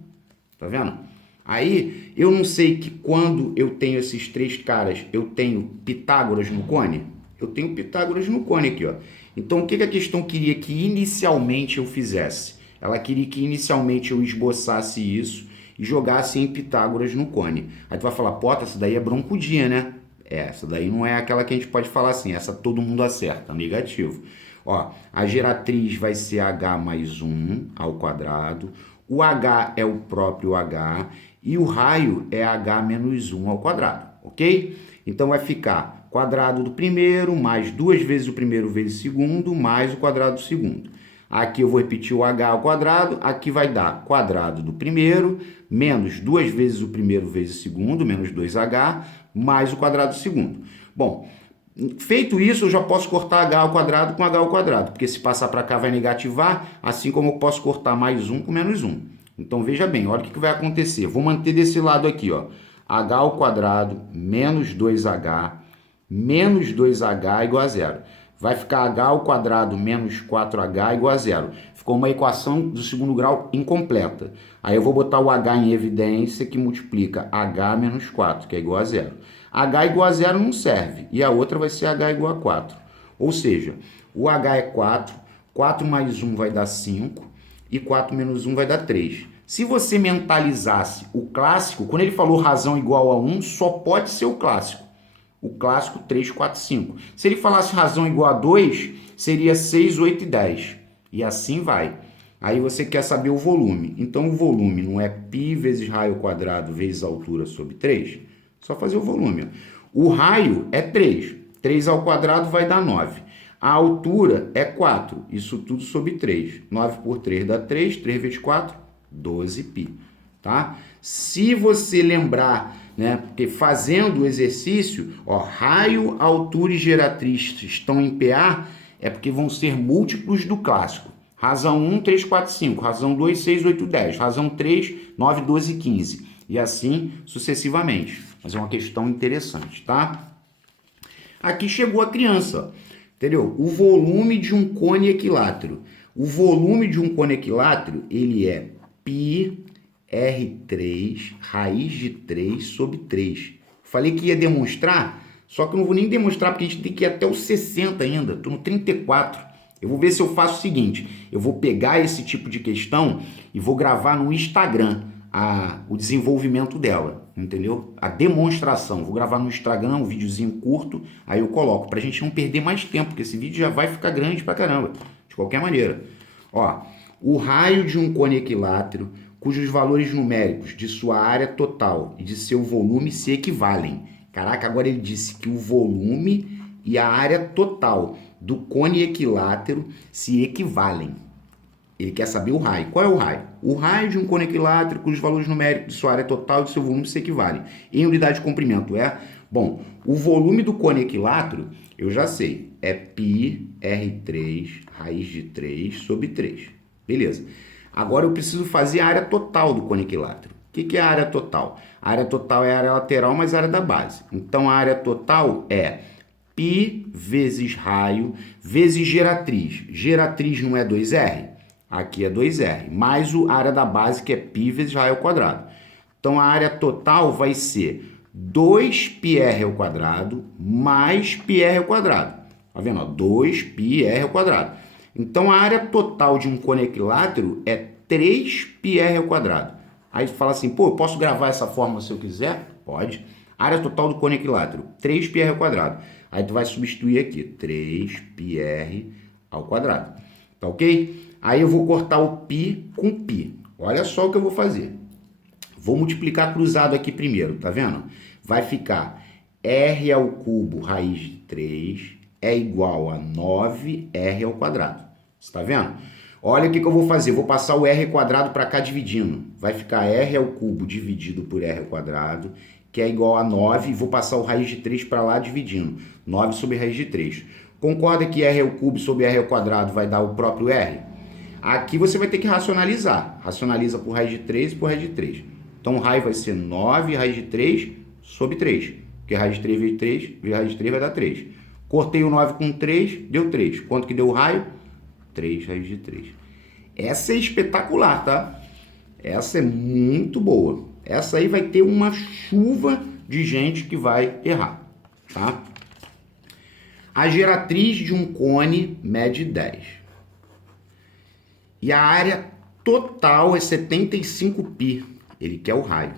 Tá vendo? Aí, eu não sei que quando eu tenho esses três caras, eu tenho Pitágoras no cone? Eu tenho Pitágoras no cone aqui, ó. Então, o que a questão queria que inicialmente eu fizesse? Ela queria que inicialmente eu esboçasse isso e jogasse em Pitágoras no cone. Aí tu vai falar, pô, essa daí é broncudinha, né? Essa daí não é aquela que a gente pode falar assim, essa todo mundo acerta, negativo. Ó, a geratriz vai ser H mais 1 ao quadrado, o H é o próprio H e o raio é H menos 1 ao quadrado, ok? Então vai ficar quadrado do primeiro, mais 2 vezes o primeiro vezes o segundo, mais o quadrado do segundo. Aqui eu vou repetir o H ao quadrado, aqui vai dar quadrado do primeiro, menos 2 vezes o primeiro vezes o segundo, menos 2H, mais o quadrado do segundo. Bom, feito isso, eu já posso cortar H ao quadrado com H ao quadrado, porque se passar para cá vai negativar, assim como eu posso cortar mais 1 com menos 1. Então veja bem, olha o que vai acontecer. Vou manter desse lado aqui, ó. H ao quadrado menos 2H menos 2H igual a zero. vai ficar h ao quadrado menos 4h igual a zero. Ficou uma equação do segundo grau incompleta. Aí eu vou botar o h em evidência, que multiplica h menos 4, que é igual a zero. H igual a zero não serve, e a outra vai ser h igual a 4. Ou seja, o h é 4, 4 mais 1 vai dar 5, e 4 menos 1 vai dar 3. Se você mentalizasse o clássico, quando ele falou razão igual a 1, só pode ser o clássico. O clássico 3, 4, 5. Se ele falasse razão igual a 2, seria 6, 8 e 10. E assim vai. Aí você quer saber o volume. Então, o volume não é π vezes raio ao quadrado vezes altura sobre 3? Só fazer o volume. O raio é 3. 3 ao quadrado vai dar 9. A altura é 4. Isso tudo sobre 3. 9 por 3 dá 3. 3 vezes 4, 12π. Tá? Se você lembrar, né, porque fazendo o exercício, ó, raio, altura e geratriz estão em PA, é porque vão ser múltiplos do clássico. Razão 1, 3, 4, 5. Razão 2, 6, 8, 10. Razão 3, 9, 12, 15. E assim sucessivamente. Mas é uma questão interessante, tá? Aqui chegou a criança, entendeu? O volume de um cone equilátero. O volume de um cone equilátero, ele é π R3 raiz de 3 sobre 3. Falei que ia demonstrar, só que eu não vou nem demonstrar porque a gente tem que ir até o 60 ainda. Estou no 34. Eu vou ver se eu faço o seguinte. Eu vou pegar esse tipo de questão e vou gravar no Instagram o desenvolvimento dela, entendeu? A demonstração. Vou gravar no Instagram um videozinho curto, aí eu coloco, pra gente não perder mais tempo, porque esse vídeo já vai ficar grande pra caramba, de qualquer maneira. Ó, o raio de um cone equilátero, cujos valores numéricos de sua área total e de seu volume se equivalem. Caraca, agora ele disse que o volume e a área total do cone equilátero se equivalem. Ele quer saber o raio. Qual é o raio? O raio de um cone equilátero cujos valores numéricos de sua área total e de seu volume se equivalem. Em unidade de comprimento é... Bom, o volume do cone equilátero, eu já sei. É π R3 raiz de 3 sobre 3. Beleza. Agora eu preciso fazer a área total do cone equilátero. O que é a área total? A área total é a área lateral mais a área da base. Então a área total é π vezes raio vezes geratriz. Geratriz não é 2R? Aqui é 2R. Mais a área da base que é π vezes raio ao quadrado. Então a área total vai ser 2πr ao quadrado mais πr ao quadrado. Tá vendo? 2πr ao quadrado. Então, a área total de um cone equilátero é 3πr ao quadrado. Aí tu fala assim, pô, eu posso gravar essa fórmula se eu quiser? Pode. Área total do cone equilátero, 3πr ao quadrado. Aí tu vai substituir aqui, 3πr ao quadrado. Tá ok? Aí eu vou cortar o π com π. Olha só o que eu vou fazer. Vou multiplicar cruzado aqui primeiro, tá vendo? Vai ficar r ao cubo raiz de 3 é igual a 9r ao quadrado. Você está vendo? Olha o que eu vou fazer. Vou passar o r quadrado para cá dividindo. Vai ficar r ao cubo dividido por r ao quadrado, que é igual a 9. E vou passar o raiz de 3 para lá dividindo. 9 sobre raiz de 3. Concorda que r ao cubo sobre r ao quadrado vai dar o próprio r? Aqui você vai ter que racionalizar. Racionaliza por raiz de 3 e por raiz de 3. Então, o raio vai ser 9 raiz de 3 sobre 3. Porque raiz de 3 vezes 3, vezes raiz de 3 vai dar 3. Cortei o 9 com 3, deu 3. Quanto que deu o raio? 3 raiz de 3. Essa é espetacular, tá? Essa é muito boa. Essa aí vai ter uma chuva de gente que vai errar, tá? A geratriz de um cone mede 10. E a área total é 75π. Ele quer o raio.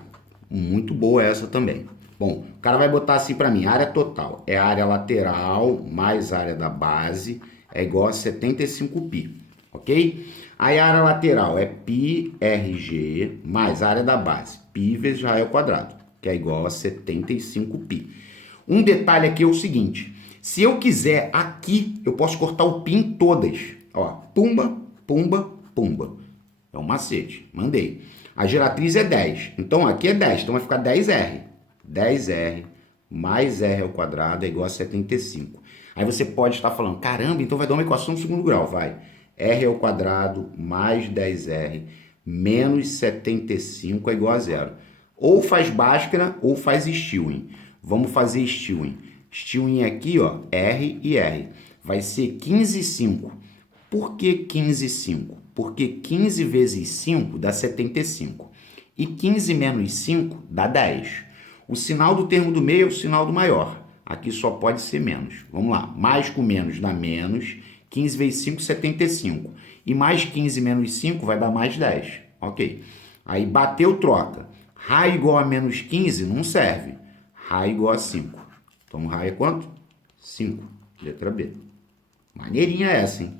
Muito boa essa também. Bom, o cara vai botar assim para mim, área total é a área lateral mais a área da base é igual a 75π, ok? Aí a área lateral é πRG mais a área da base, π vezes raio ao quadrado, que é igual a 75π. Um detalhe aqui é o seguinte, se eu quiser aqui, eu posso cortar o π em todas. Ó, pumba, pumba, pumba. É um macete, mandei. A geratriz é 10, então aqui é 10, então vai ficar 10R. 10R mais R ao quadrado é igual a 75. Aí você pode estar falando, caramba, então vai dar uma equação no segundo grau. Vai, R ao quadrado mais 10R menos 75 é igual a zero. Ou faz Bhaskara ou faz Stilling. Vamos fazer Stilling. Stilling aqui, ó, R e R. vai ser 15,5. Por que 15,5? Porque 15 vezes 5 dá 75. E 15 menos 5 dá 10. O sinal do termo do meio é o sinal do maior. Aqui só pode ser menos. Vamos lá. Mais com menos dá menos. 15 vezes 5, 75. E mais 15 menos 5 vai dar mais 10. Ok. Aí bateu, troca. Raio igual a menos 15 não serve. Raio igual a 5. Então, raio é quanto? 5. Letra B. Maneirinha essa, hein?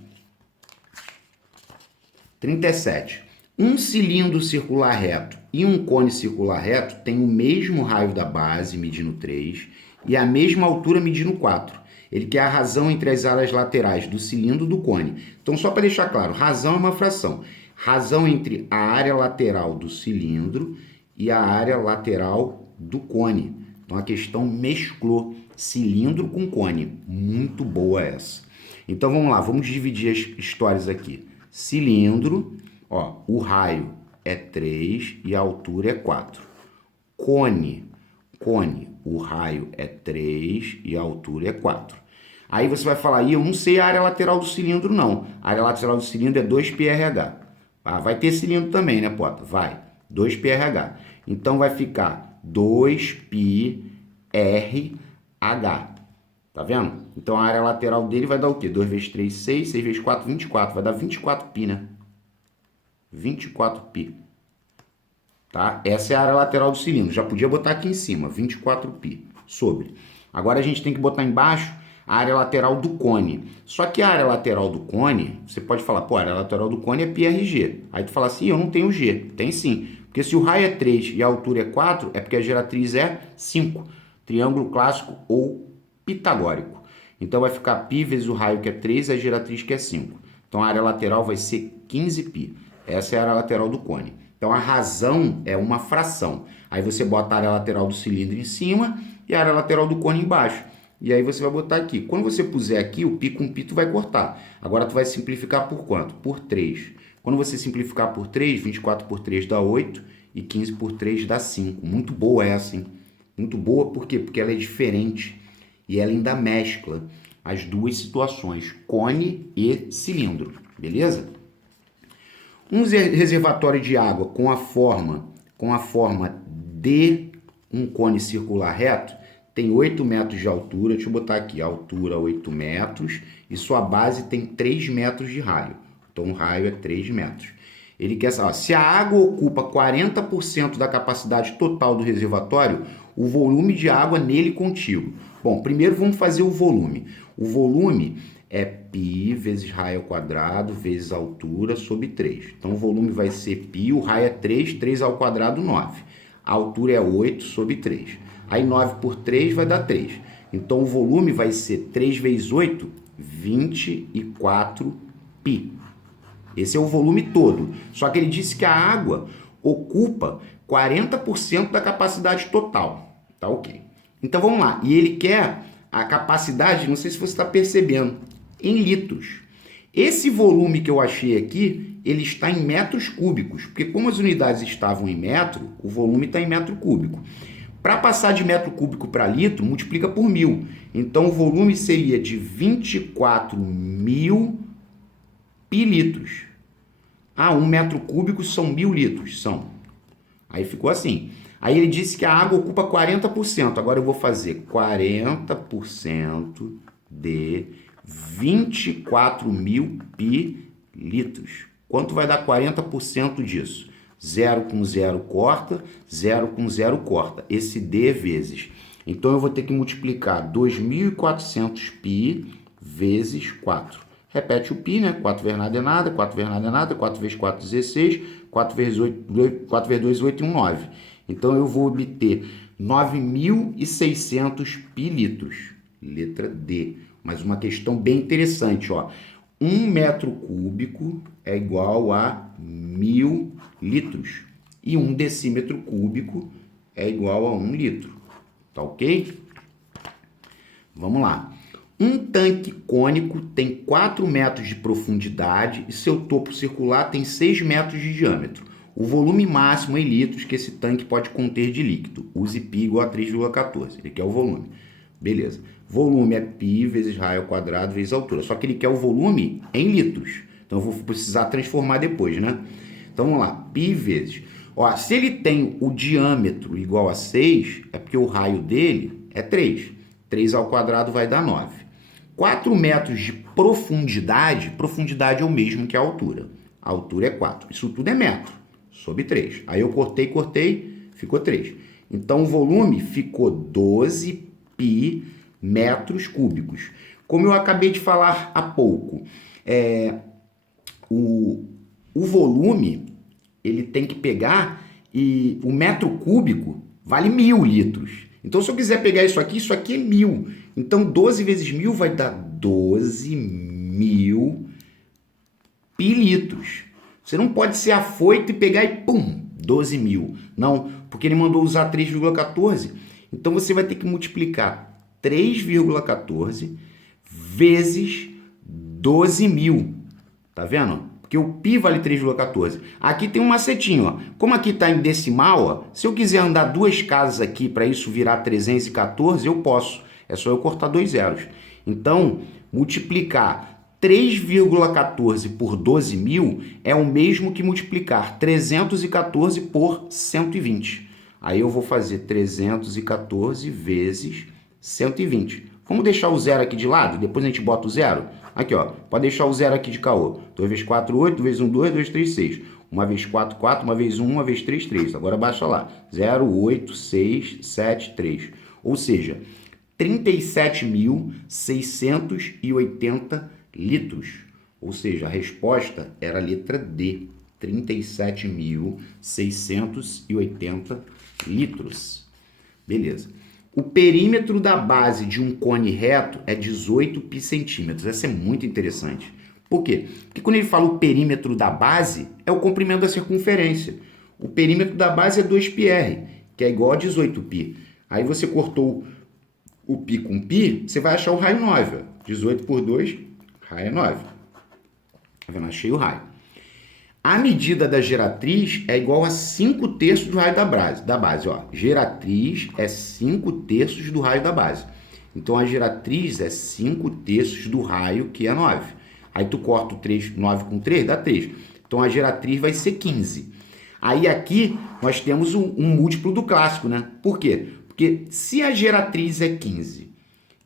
37. Um cilindro circular reto e um cone circular reto têm o mesmo raio da base, medindo 3, e a mesma altura, medindo 4. Ele quer a razão entre as áreas laterais do cilindro e do cone. Então, só para deixar claro, razão é uma fração. Razão entre a área lateral do cilindro e a área lateral do cone. Então, a questão mesclou cilindro com cone. Muito boa essa. Então, vamos lá, vamos dividir as histórias aqui. Cilindro, ó, o raio é 3 e a altura é 4. Cone, o raio é 3 e a altura é 4. Aí você vai falar, eu não sei a área lateral do cilindro, não. A área lateral do cilindro é 2πrh. Ah, vai ter cilindro também, né, Pota? Vai, 2πrh. Então, vai ficar 2πrh. Tá vendo? Então, a área lateral dele vai dar o quê? 2 vezes 3, 6. 6 vezes 4, 24. Vai dar 24π, né? 24π. Tá? Essa é a área lateral do cilindro. Já podia botar aqui em cima, 24π. Sobre. Agora, a gente tem que botar embaixo a área lateral do cone. Só que a área lateral do cone, você pode falar, pô, a área lateral do cone é πrg. Aí tu fala assim, eu não tenho G. Tem sim. Porque se o raio é 3 e a altura é 4, é porque a geratriz é 5. Triângulo clássico ou pitagórico. Então, vai ficar π vezes o raio, que é 3, e a geratriz, que é 5. Então, a área lateral vai ser 15π. Essa é a área lateral do cone. Então, a razão é uma fração. Aí, você bota a área lateral do cilindro em cima e a área lateral do cone embaixo. E aí, você vai botar aqui. Quando você puser aqui, o π com π tu vai cortar. Agora, tu vai simplificar por quanto? Por 3. Quando você simplificar por 3, 24 por 3 dá 8 e 15 por 3 dá 5. Muito boa essa, hein? Muito boa, por quê? Porque ela é diferente e ela ainda mescla as duas situações, cone e cilindro, beleza? Um reservatório de água com a forma de um cone circular reto tem 8 metros de altura. Deixa eu botar aqui, altura 8 metros e sua base tem 3 metros de raio. Então, o raio é 3 metros. Ele quer saber, se a água ocupa 40% da capacidade total do reservatório, o volume de água nele contíguo. Bom, primeiro vamos fazer o volume. O volume é π vezes raio ao quadrado vezes altura sobre 3. Então, o volume vai ser π, o raio é 3, 3 ao quadrado, 9. A altura é 8 sobre 3. Aí, 9 por 3 vai dar 3. Então, o volume vai ser 3 vezes 8, 24π. Esse é o volume todo. Só que ele disse que a água ocupa 40% da capacidade total. Tá ok. Então, vamos lá. E ele quer a capacidade, não sei se você está percebendo, em litros. Esse volume que eu achei aqui, ele está em metros cúbicos. Porque como as unidades estavam em metro, o volume está em metro cúbico. Para passar de metro cúbico para litro, multiplica por 1000. Então, o volume seria de 24.000 pilitros. Ah, 1 metro cúbico são 1000 litros. São. Aí ficou assim. Aí ele disse que a água ocupa 40%. Agora eu vou fazer 40% de 24.000 pilitros. Quanto vai dar 40% disso? 0 com 0 corta, 0 com 0 corta. Esse D é vezes. Então, eu vou ter que multiplicar 2.400 π vezes 4. Repete o π, né? 4 vezes nada é nada, 4 vezes nada é nada, 4 vezes 4, 16, 4 vezes 2, 8 e 1, 9. Então, eu vou obter 9.600 pilitros. Letra D. Mas uma questão bem interessante, ó. 1 metro cúbico é igual a 1000 litros. E 1 decímetro cúbico é igual a 1 litro. Tá ok? Vamos lá. Um tanque cônico tem 4 metros de profundidade e seu topo circular tem 6 metros de diâmetro. O volume máximo em litros que esse tanque pode conter de líquido. Use π igual a 3,14. Ele quer o volume. Beleza. Volume é π vezes raio ao quadrado vezes altura. Só que ele quer o volume em litros. Então, eu vou precisar transformar depois, né? Então, vamos lá. Π vezes... Ó, se ele tem o diâmetro igual a 6, é porque o raio dele é 3. 3 ao quadrado vai dar 9. 4 metros de profundidade, profundidade é o mesmo que a altura. A altura é 4. Isso tudo é metro, sobre 3. Aí eu cortei, ficou 3. Então, o volume ficou 12 π metros cúbicos. Como eu acabei de falar há pouco, o volume, ele tem que pegar e o metro cúbico vale 1000 litros. Então, se eu quiser pegar isso aqui é 1000. Então, 12 vezes 1000 vai dar 12.000 pilitros. Você não pode ser afoito e pegar e pum, 12.000. Não, porque ele mandou usar 3,14. Então, você vai ter que multiplicar 3,14 vezes 12.000. Tá vendo? Porque o π vale 3,14. Aqui tem um macetinho, ó. Como aqui está em decimal, ó, se eu quiser andar 2 casas aqui para isso virar 314, eu posso. É só eu cortar 2 zeros. Então, multiplicar 3,14 por 12.000 é o mesmo que multiplicar 314 por 120. Aí eu vou fazer 314 vezes 120. Vamos deixar o zero aqui de lado? Depois a gente bota o zero. Aqui, ó. Pode deixar o zero aqui de caô. 2 vezes 4, 8. 2 vezes 1, 2. 2 vezes 3, 6. 1 vezes 4, 4. 1 vezes 1, 1 vezes 3, 3. Agora baixa lá. 0, 8, 6, 7, 3. Ou seja, 37.680 litros. Ou seja, a resposta era a letra D. 37.680 litros. Beleza. O perímetro da base de um cone reto é 18 π centímetros. Essa é muito interessante. Por quê? Porque quando ele fala o perímetro da base, é o comprimento da circunferência. O perímetro da base é 2πr, que é igual a 18 π. Aí você cortou o π com π, você vai achar o raio 9. 18 por 2, raio é 9. Tá vendo? Achei o raio. A medida da geratriz é igual a 5/3 do raio da base. Ó. Geratriz é 5/3 do raio da base. Então, a geratriz é 5/3 do raio, que é 9. Aí, tu corta o 3, 9 com 3, dá 3. Então, a geratriz vai ser 15. Aí, aqui, nós temos um múltiplo do clássico, né? Por quê? Porque se a geratriz é 15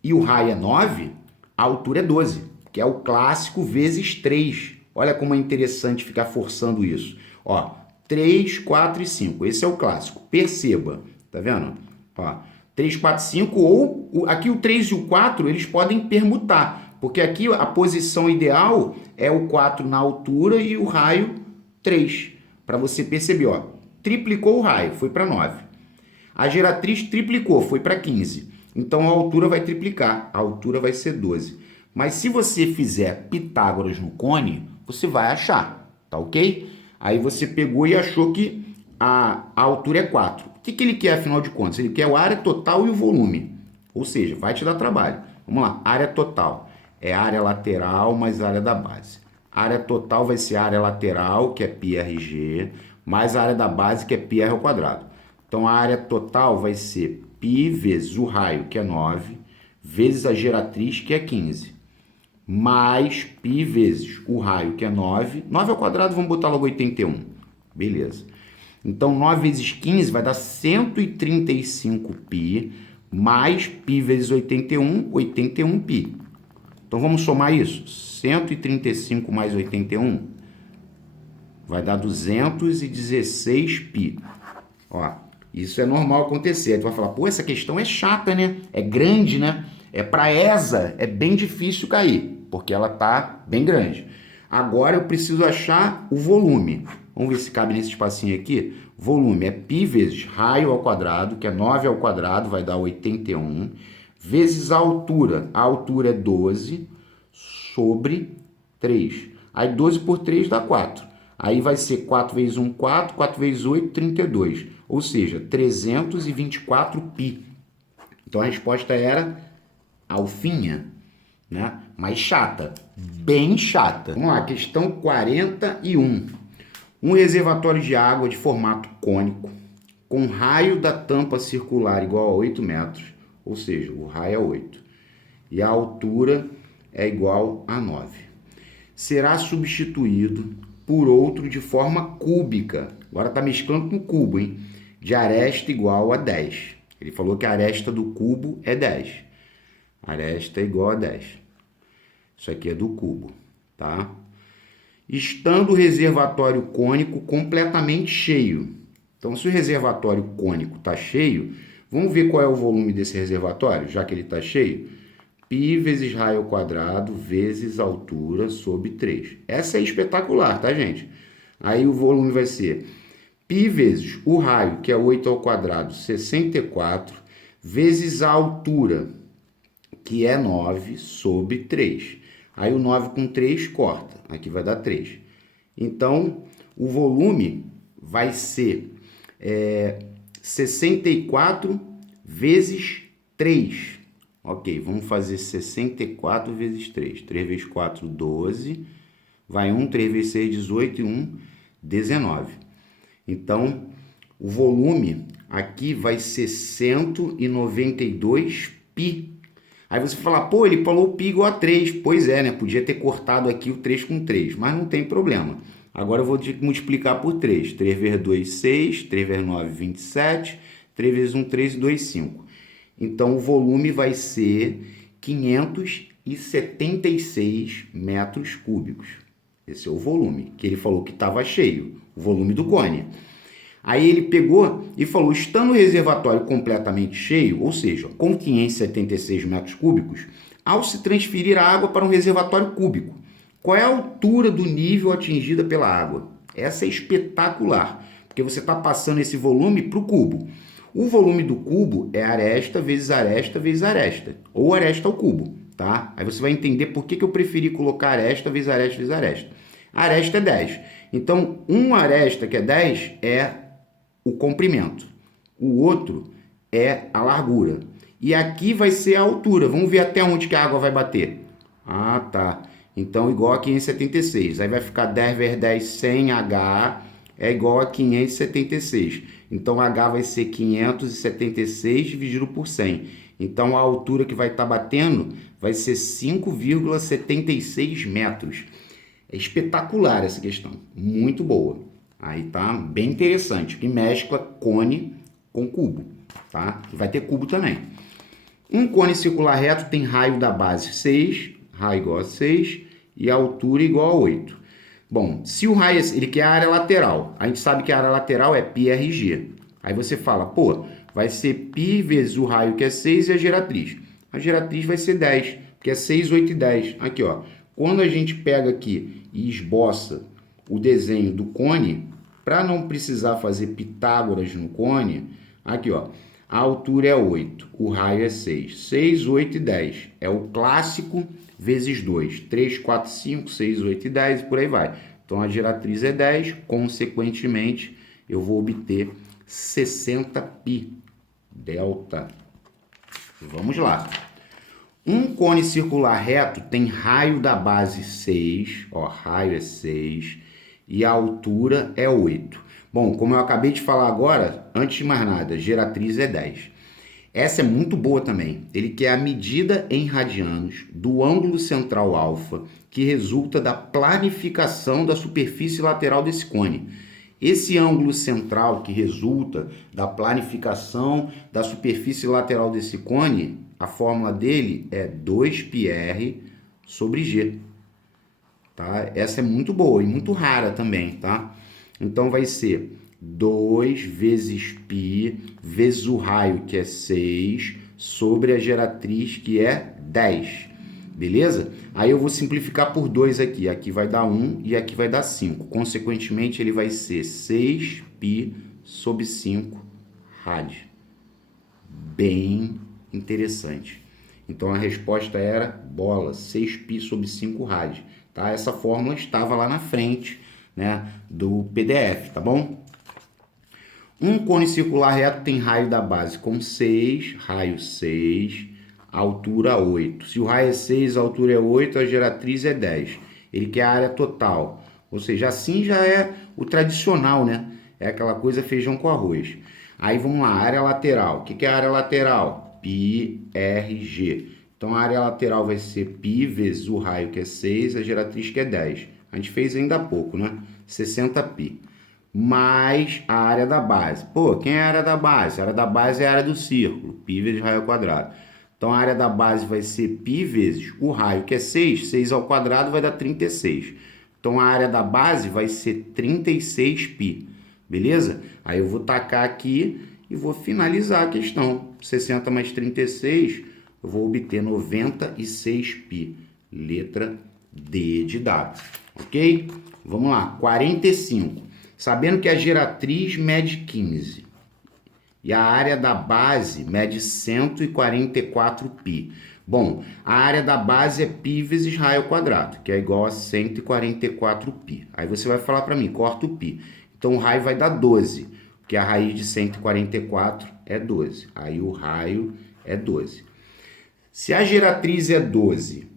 e o raio é 9, a altura é 12, que é o clássico vezes 3. Olha como é interessante ficar forçando isso. Ó, 3, 4 e 5. Esse é o clássico. Perceba. Tá vendo? Ó, 3, 4, 5 ou... Aqui o 3 e o 4, eles podem permutar. Porque aqui a posição ideal é o 4 na altura e o raio 3. Para você perceber, ó. Triplicou o raio, foi para 9. A geratriz triplicou, foi para 15. Então, a altura vai triplicar. A altura vai ser 12. Mas se você fizer Pitágoras no cone, você vai achar, tá ok? Aí você pegou e achou que a altura é 4. O que ele quer, afinal de contas? Ele quer a área total e o volume. Ou seja, vai te dar trabalho. Vamos lá, área total. É área lateral mais área da base. A área total vai ser a área lateral, que é πrg, mais a área da base, que é πr ao quadrado. Então, a área total vai ser π vezes o raio, que é 9, vezes a geratriz, que é 15. Mais π vezes o raio, que é 9. 9 ao quadrado, vamos botar logo 81. Beleza. Então, 9 vezes 15 vai dar 135 π, mais π vezes 81, 81 π. Então, vamos somar isso. 135 mais 81 vai dar 216 π. Ó, isso é normal acontecer. Aí tu vai falar, pô, essa questão é chata, né? É grande, né? É para ESA, é bem difícil cair, porque ela tá bem grande. Agora eu preciso achar o volume. Vamos ver se cabe nesse espacinho aqui. Volume é π vezes raio ao quadrado, que é 9 ao quadrado, vai dar 81, vezes a altura. A altura é 12 sobre 3. Aí 12 por 3 dá 4. Aí vai ser 4 vezes 1, 4, 4 vezes 8, 32. Ou seja, 324 π. Então a resposta era alfinha, né? Mas chata, bem chata. Vamos lá, questão 41. Um reservatório de água de formato cônico, com raio da tampa circular igual a 8 metros, ou seja, o raio é 8. E a altura é igual a 9. Será substituído por outro de forma cúbica. Agora está mesclando com cubo, hein? De aresta igual a 10. Ele falou que a aresta do cubo é 10. Aresta é igual a 10. Isso aqui é do cubo, tá? Estando o reservatório cônico completamente cheio. Então, se o reservatório cônico está cheio, vamos ver qual é o volume desse reservatório, já que ele está cheio? Π vezes raio ao quadrado vezes altura sobre 3. Essa é espetacular, tá, gente? Aí o volume vai ser π vezes o raio, que é 8 ao quadrado, 64, vezes a altura, que é 9, sobre 3. Aí o 9 com 3 corta, aqui vai dar 3. Então, o volume vai ser 64 vezes 3. Ok, vamos fazer 64 vezes 3. 3 vezes 4, 12. Vai 1, 3 vezes 6, 18 e 1, 19. Então, o volume aqui vai ser 192 π. Aí você fala, pô, ele falou π igual a 3. Pois é, né? Podia ter cortado aqui o 3 com 3, mas não tem problema. Agora eu vou multiplicar por 3. 3 vezes 2, 6. 3 vezes 9, 27. 3 vezes 1, 3 e 2, 5. Então, o volume vai ser 576 metros cúbicos. Esse é o volume, que ele falou que estava cheio, o volume do cone. Aí ele pegou e falou, estando o reservatório completamente cheio, ou seja, com 576 metros cúbicos, ao se transferir a água para um reservatório cúbico, qual é a altura do nível atingida pela água? Essa é espetacular, porque você está passando esse volume para o cubo. O volume do cubo é aresta vezes aresta vezes aresta, ou aresta ao cubo, tá? Aí você vai entender por que eu preferi colocar aresta vezes aresta vezes aresta. A aresta é 10. Então, uma aresta que é 10 é o comprimento. O outro é a largura. E aqui vai ser a altura. Vamos ver até onde que a água vai bater. Ah, tá. Então, igual a 576. Aí vai ficar 10 vezes 10, 100 H é igual a 576. Então, H vai ser 576 dividido por 100. Então, a altura que vai estar batendo vai ser 5,76 metros. É espetacular essa questão. Muito boa. Aí tá bem interessante, que mescla cone com cubo, tá? Vai ter cubo também. Um cone circular reto tem raio da base 6, raio igual a 6 e a altura igual a 8. Bom, se o raio ele quer a área lateral, a gente sabe que a área lateral é πRG. Aí você fala, pô, vai ser π vezes o raio que é 6 e a geratriz. A geratriz vai ser 10, porque é 6, 8 e 10. Aqui, ó. Quando a gente pega aqui e esboça o desenho do cone, para não precisar fazer Pitágoras no cone, aqui, ó, a altura é 8, o raio é 6. 6, 8 e 10. É o clássico vezes 2. 3, 4, 5, 6, 8 e 10 e por aí vai. Então, a geratriz é 10, consequentemente, eu vou obter 60 π delta. Vamos lá. Um cone circular reto tem raio da base 6, ó, raio é 6, e a altura é 8. Bom, como eu acabei de falar agora, antes de mais nada, geratriz é 10. Essa é muito boa também. Ele quer a medida em radianos do ângulo central alfa, que resulta da planificação da superfície lateral desse cone. Esse ângulo central que resulta da planificação da superfície lateral desse cone, a fórmula dele é 2πr sobre G. Tá? Essa é muito boa e muito rara também, tá? Então vai ser 2 vezes π vezes o raio, que é 6, sobre a geratriz, que é 10. Beleza? Aí eu vou simplificar por 2 aqui. Aqui vai dar 1 e aqui vai dar 5. Consequentemente, ele vai ser 6π sobre 5 rad. Bem interessante. Então, a resposta era bola, 6π sobre 5 rad. Tá? Essa fórmula estava lá na frente, né, do PDF, tá bom? Um cone circular reto tem raio da base com 6, raio 6, altura 8. Se o raio é 6, a altura é 8, a geratriz é 10. Ele quer a área total. Ou seja, assim já é o tradicional, né? É aquela coisa feijão com arroz. Aí vamos lá, área lateral. O que é a área lateral? πRg. Então, a área lateral vai ser π vezes o raio, que é 6, a geratriz, que é 10. A gente fez ainda há pouco, né? 60π. Mais a área da base. Pô, quem é a área da base? A área da base é a área do círculo, π vezes raio ao quadrado. Então, a área da base vai ser π vezes o raio, que é 6. 6 ao quadrado vai dar 36. Então, a área da base vai ser 36π. Beleza? Aí eu vou tacar aqui e vou finalizar a questão. 60 mais 36, eu vou obter 96π. Letra D de dado. Ok? Vamos lá. 45. Sabendo que a geratriz mede 15 e a área da base mede 144π. Bom, a área da base é π vezes raio ao quadrado, que é igual a 144π. Aí você vai falar para mim, corta o π. Então, o raio vai dar 12, porque a raiz de 144 é 12. Aí, o raio é 12. Se a geratriz é 12,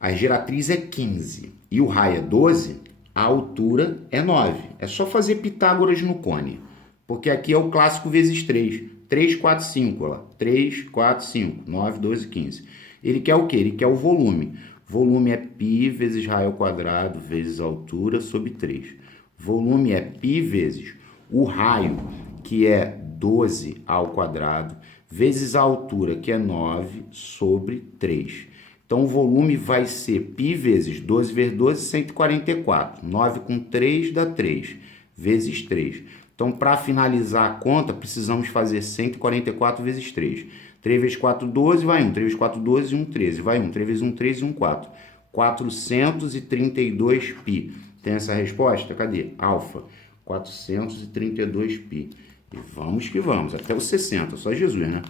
a geratriz é 15 e o raio é 12, a altura é 9. É só fazer Pitágoras no cone, porque aqui é o clássico vezes 3. 3, 4, 5, olha lá. 3, 4, 5, 9, 12, 15. Ele quer o quê? Ele quer o volume. Volume é π vezes raio ao quadrado vezes altura sobre 3. Volume é π vezes o raio, que é 12 ao quadrado, vezes a altura, que é 9, sobre 3. Então, o volume vai ser π vezes 12 vezes 12, 144. 9 com 3 dá 3, vezes 3. Então, para finalizar a conta, precisamos fazer 144 vezes 3. 3 vezes 4, 12, vai 1. 3 vezes 4, 12, 1, 13. Vai 1. 3 vezes 1, 13, 1, 4. 432π. Tem essa resposta? Cadê? Alfa. 432π. E vamos que vamos. Até os 60, só Jesus, né?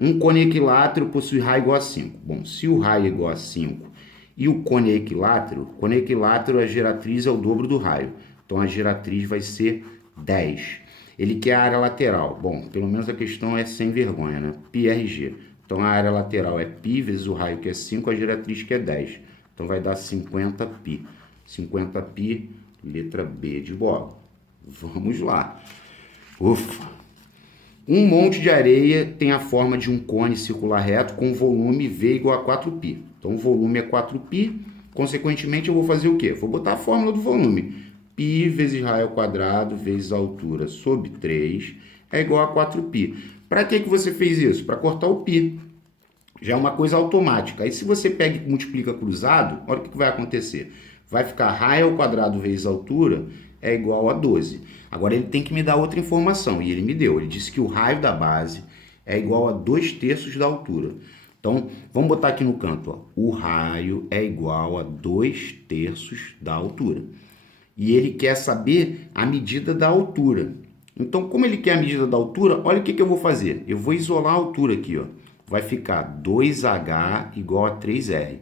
Um cone equilátero possui raio igual a 5. Bom, se o raio é igual a 5 e o cone é equilátero, a geratriz é o dobro do raio. Então, a geratriz vai ser 10. Ele quer a área lateral. Bom, pelo menos a questão é sem vergonha, né? πRg. Então, a área lateral é π vezes o raio, que é 5, a geratriz, que é 10. Então, vai dar 50π. 50π, letra B de bola. Vamos lá. Ufa! Um monte de areia tem a forma de um cone circular reto com volume V igual a 4π. Então, o volume é 4π. Consequentemente, eu vou fazer o quê? Vou botar a fórmula do volume. π vezes raio ao quadrado vezes a altura sobre 3 é igual a 4π. Para que você fez isso? Para cortar o π. Já é uma coisa automática. Aí, se você pega e multiplica cruzado, olha o que vai acontecer. Vai ficar raio ao quadrado vezes a altura é igual a 12. Agora, ele tem que me dar outra informação, e ele me deu. Ele disse que o raio da base é igual a 2/3 da altura. Então, vamos botar aqui no canto, ó. O raio é igual a 2/3 da altura. E ele quer saber a medida da altura. Então, como ele quer a medida da altura, olha o que eu vou fazer. Eu vou isolar a altura aqui, ó. Vai ficar 2H igual a 3R.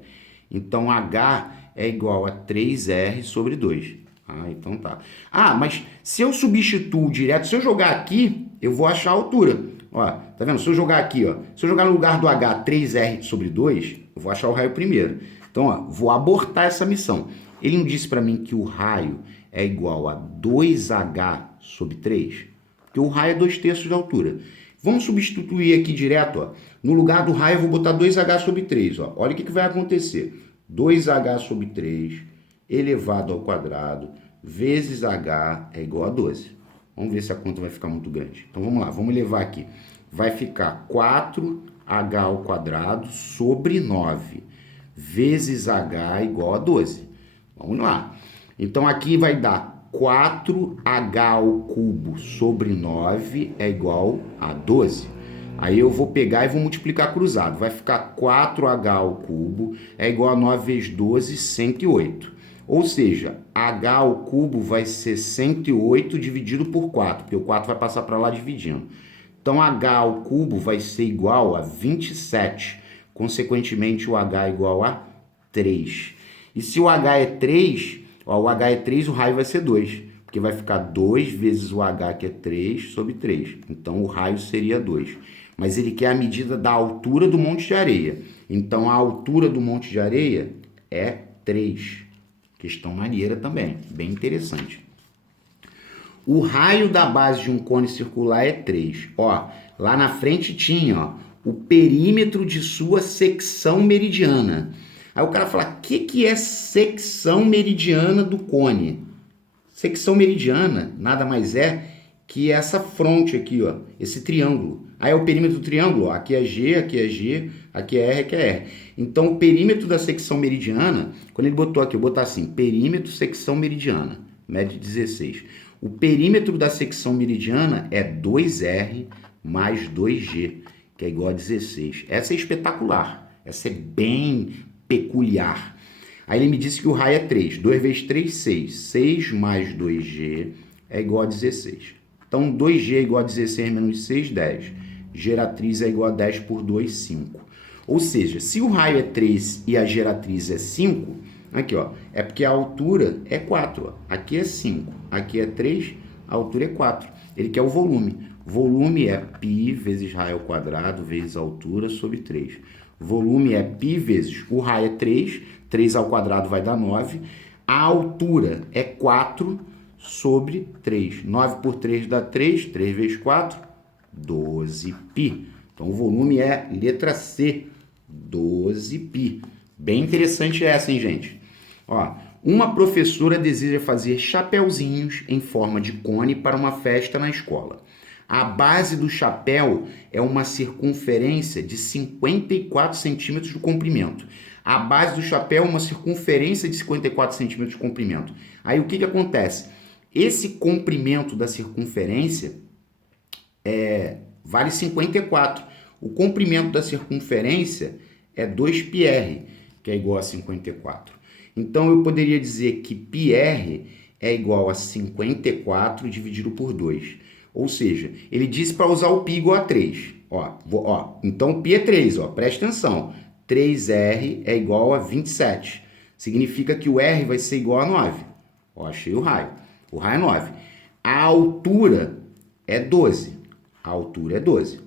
Então, H é igual a 3R sobre 2. Ah, então tá. Ah, mas se eu substituo direto, se eu jogar aqui, eu vou achar a altura. Ó, tá vendo? Se eu jogar aqui, ó, se eu jogar no lugar do H 3R sobre 2, eu vou achar o raio primeiro. Então, ó, vou abortar essa missão. Ele não disse para mim que o raio é igual a 2H sobre 3? Porque o raio é 2/3 da altura. Vamos substituir aqui direto, ó. No lugar do raio, eu vou botar 2H sobre 3, ó. Olha o que vai acontecer. 2H sobre 3 elevado ao quadrado vezes H é igual a 12. Vamos ver se a conta vai ficar muito grande. Então, vamos lá. Vamos elevar aqui. Vai ficar 4H ao quadrado sobre 9 vezes H igual a 12. Vamos lá. Então, aqui vai dar 4H ao cubo sobre 9 é igual a 12. Aí eu vou pegar e vou multiplicar cruzado. Vai ficar 4H ao cubo é igual a 9 vezes 12, 108. Ou seja, H ao cubo vai ser 108 dividido por 4, porque o 4 vai passar para lá dividindo. Então, H ao cubo vai ser igual a 27. Consequentemente, o H é igual a 3. E se o H é 3, ó, o H é 3, o raio vai ser 2. Porque vai ficar 2 vezes o H, que é 3, sobre 3. Então, o raio seria 2. Mas ele quer a medida da altura do monte de areia. Então, a altura do monte de areia é 3. Questão maneira também, bem interessante. O raio da base de um cone circular é 3. Ó, lá na frente tinha, ó, o perímetro de sua secção meridiana. Aí o cara fala, o que é secção meridiana do cone? Secção meridiana nada mais é que essa fronte aqui, ó, esse triângulo. Aí é o perímetro do triângulo, ó, aqui é G, aqui é G, aqui é R, aqui é R. Então o perímetro da secção meridiana, quando ele botou aqui, eu botar assim, perímetro secção meridiana, mede 16. O perímetro da secção meridiana é 2R mais 2G, que é igual a 16. Essa é espetacular, essa é bem peculiar. Aí ele me disse que o raio é 3. 2 vezes 3, 6. 6 mais 2G é igual a 16. Então, 2G é igual a 16 menos 6, 10. Geratriz é igual a 10 por 2, 5. Ou seja, se o raio é 3 e a geratriz é 5, aqui, ó, é porque a altura é 4. Ó. Aqui é 5, aqui é 3, a altura é 4. Ele quer o volume. Volume é π vezes raio ao quadrado vezes altura sobre 3. Volume é π vezes, o raio é 3, 3 ao quadrado vai dar 9. A altura é 4 sobre 3. 9 por 3 dá 3, 3 vezes 4, 12π. Então o volume é letra C, 12π. Bem interessante essa, hein, gente? Ó, uma professora deseja fazer chapeuzinhos em forma de cone para uma festa na escola. A base do chapéu é uma circunferência de 54 centímetros de comprimento. A base do chapéu é uma circunferência de 54 centímetros de comprimento. Aí o que acontece? Esse comprimento da circunferência vale 54. O comprimento da circunferência é 2πr, que é igual a 54. Então eu poderia dizer que πr é igual a 54 dividido por 2. Ou seja, ele disse para usar o π igual a 3. Então o π é 3, ó, presta atenção. 3R é igual a 27. Significa que o R vai ser igual a 9. Ó, achei o raio. O raio é 9. A altura é 12. A altura é 12. O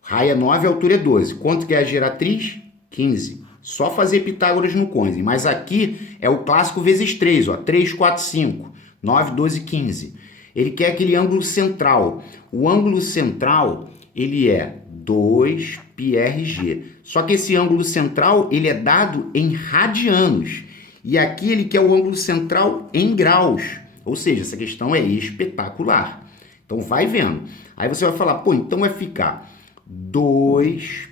raio é 9, a altura é 12. Quanto que é a geratriz? 15. Só fazer Pitágoras no cone. Mas aqui é o clássico vezes 3. Ó, 3, 4, 5. 9, 12, 15. Ele quer aquele ângulo central. O ângulo central, ele é 2πrg. Só que esse ângulo central, ele é dado em radianos. E aqui ele quer o ângulo central em graus. Ou seja, essa questão é espetacular. Então vai vendo. Aí você vai falar, pô, então vai ficar 2πr,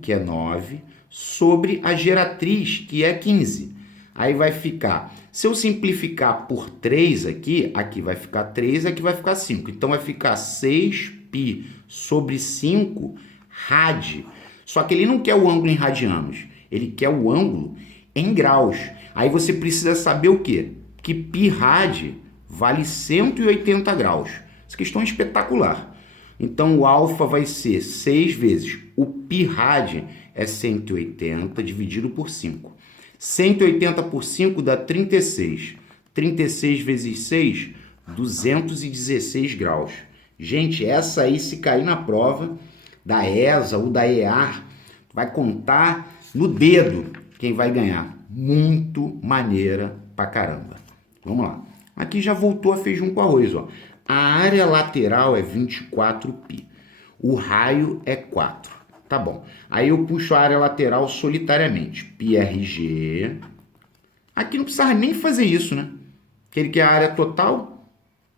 que é 9, sobre a geratriz, que é 15. Aí vai ficar, se eu simplificar por 3 aqui, aqui vai ficar 3, aqui vai ficar 5. Então vai ficar 6π sobre 5 rad. Só que ele não quer o ângulo em radianos, ele quer o ângulo em graus. Aí você precisa saber o quê? Que π rad vale 180 graus. Essa questão é espetacular. Então o alfa vai ser 6 vezes o π rad é 180 dividido por 5. 180 por 5 dá 36. 36 vezes 6, 216 graus. Gente, essa aí, se cair na prova da ESA ou da EAR, vai contar no dedo quem vai ganhar. Muito maneira pra caramba. Vamos lá. Aqui já voltou a feijão com arroz, ó. A área lateral é 24π. O raio é 4. Tá bom. Aí eu puxo a área lateral solitariamente. πrg. Aqui não precisava nem fazer isso, né? Que ele quer a área total.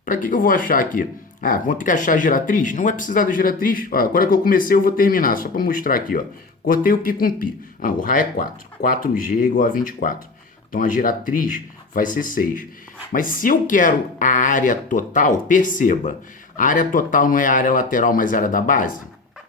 Para que eu vou achar aqui? Ah, vou ter que achar a geratriz? Não vai precisar da geratriz. Ó, agora que eu comecei, eu vou terminar. Só para mostrar aqui, ó. Cortei o π com π. Ah, o raio é 4. 4g igual a 24. Então a geratriz vai ser 6. Mas se eu quero a área total, perceba, a área total não é a área lateral, mas a área da base?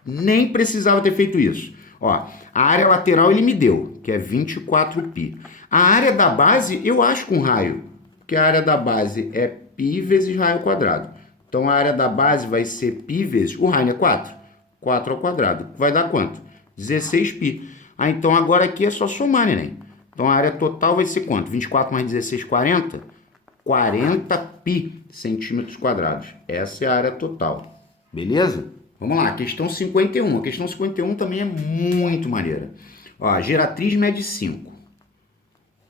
Nem precisava ter feito isso. Ó, a área lateral ele me deu, que é 24π. A área da base eu acho com raio, porque a área da base é π vezes raio ao quadrado. Então a área da base vai ser π vezes, o raio é 4? 4 ao quadrado. Vai dar quanto? 16π. Ah, então agora aqui é só somar, neném. Então a área total vai ser quanto? 24 mais 16, 40? 40π centímetros quadrados. Essa é a área total. Beleza? Vamos lá, questão 51. A questão 51 também é muito maneira. Ó, a geratriz mede 5.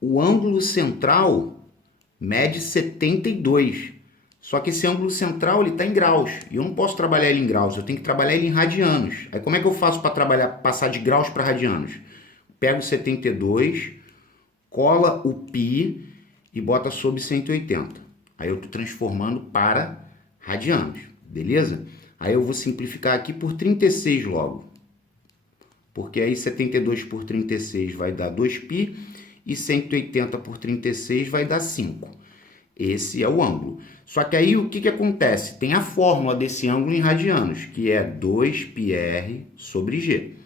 O ângulo central mede 72. Só que esse ângulo central ele está em graus. E eu não posso trabalhar ele em graus, eu tenho que trabalhar ele em radianos. Aí como é que eu faço para trabalhar, passar de graus para radianos? Pego 72, cola o π e bota sobre 180. Aí eu estou transformando para radianos, beleza? Aí eu vou simplificar aqui por 36 logo. Porque aí 72 por 36 vai dar 2π e 180 por 36 vai dar 5. Esse é o ângulo. Só que aí o que acontece? Tem a fórmula desse ângulo em radianos, que é 2πr sobre g.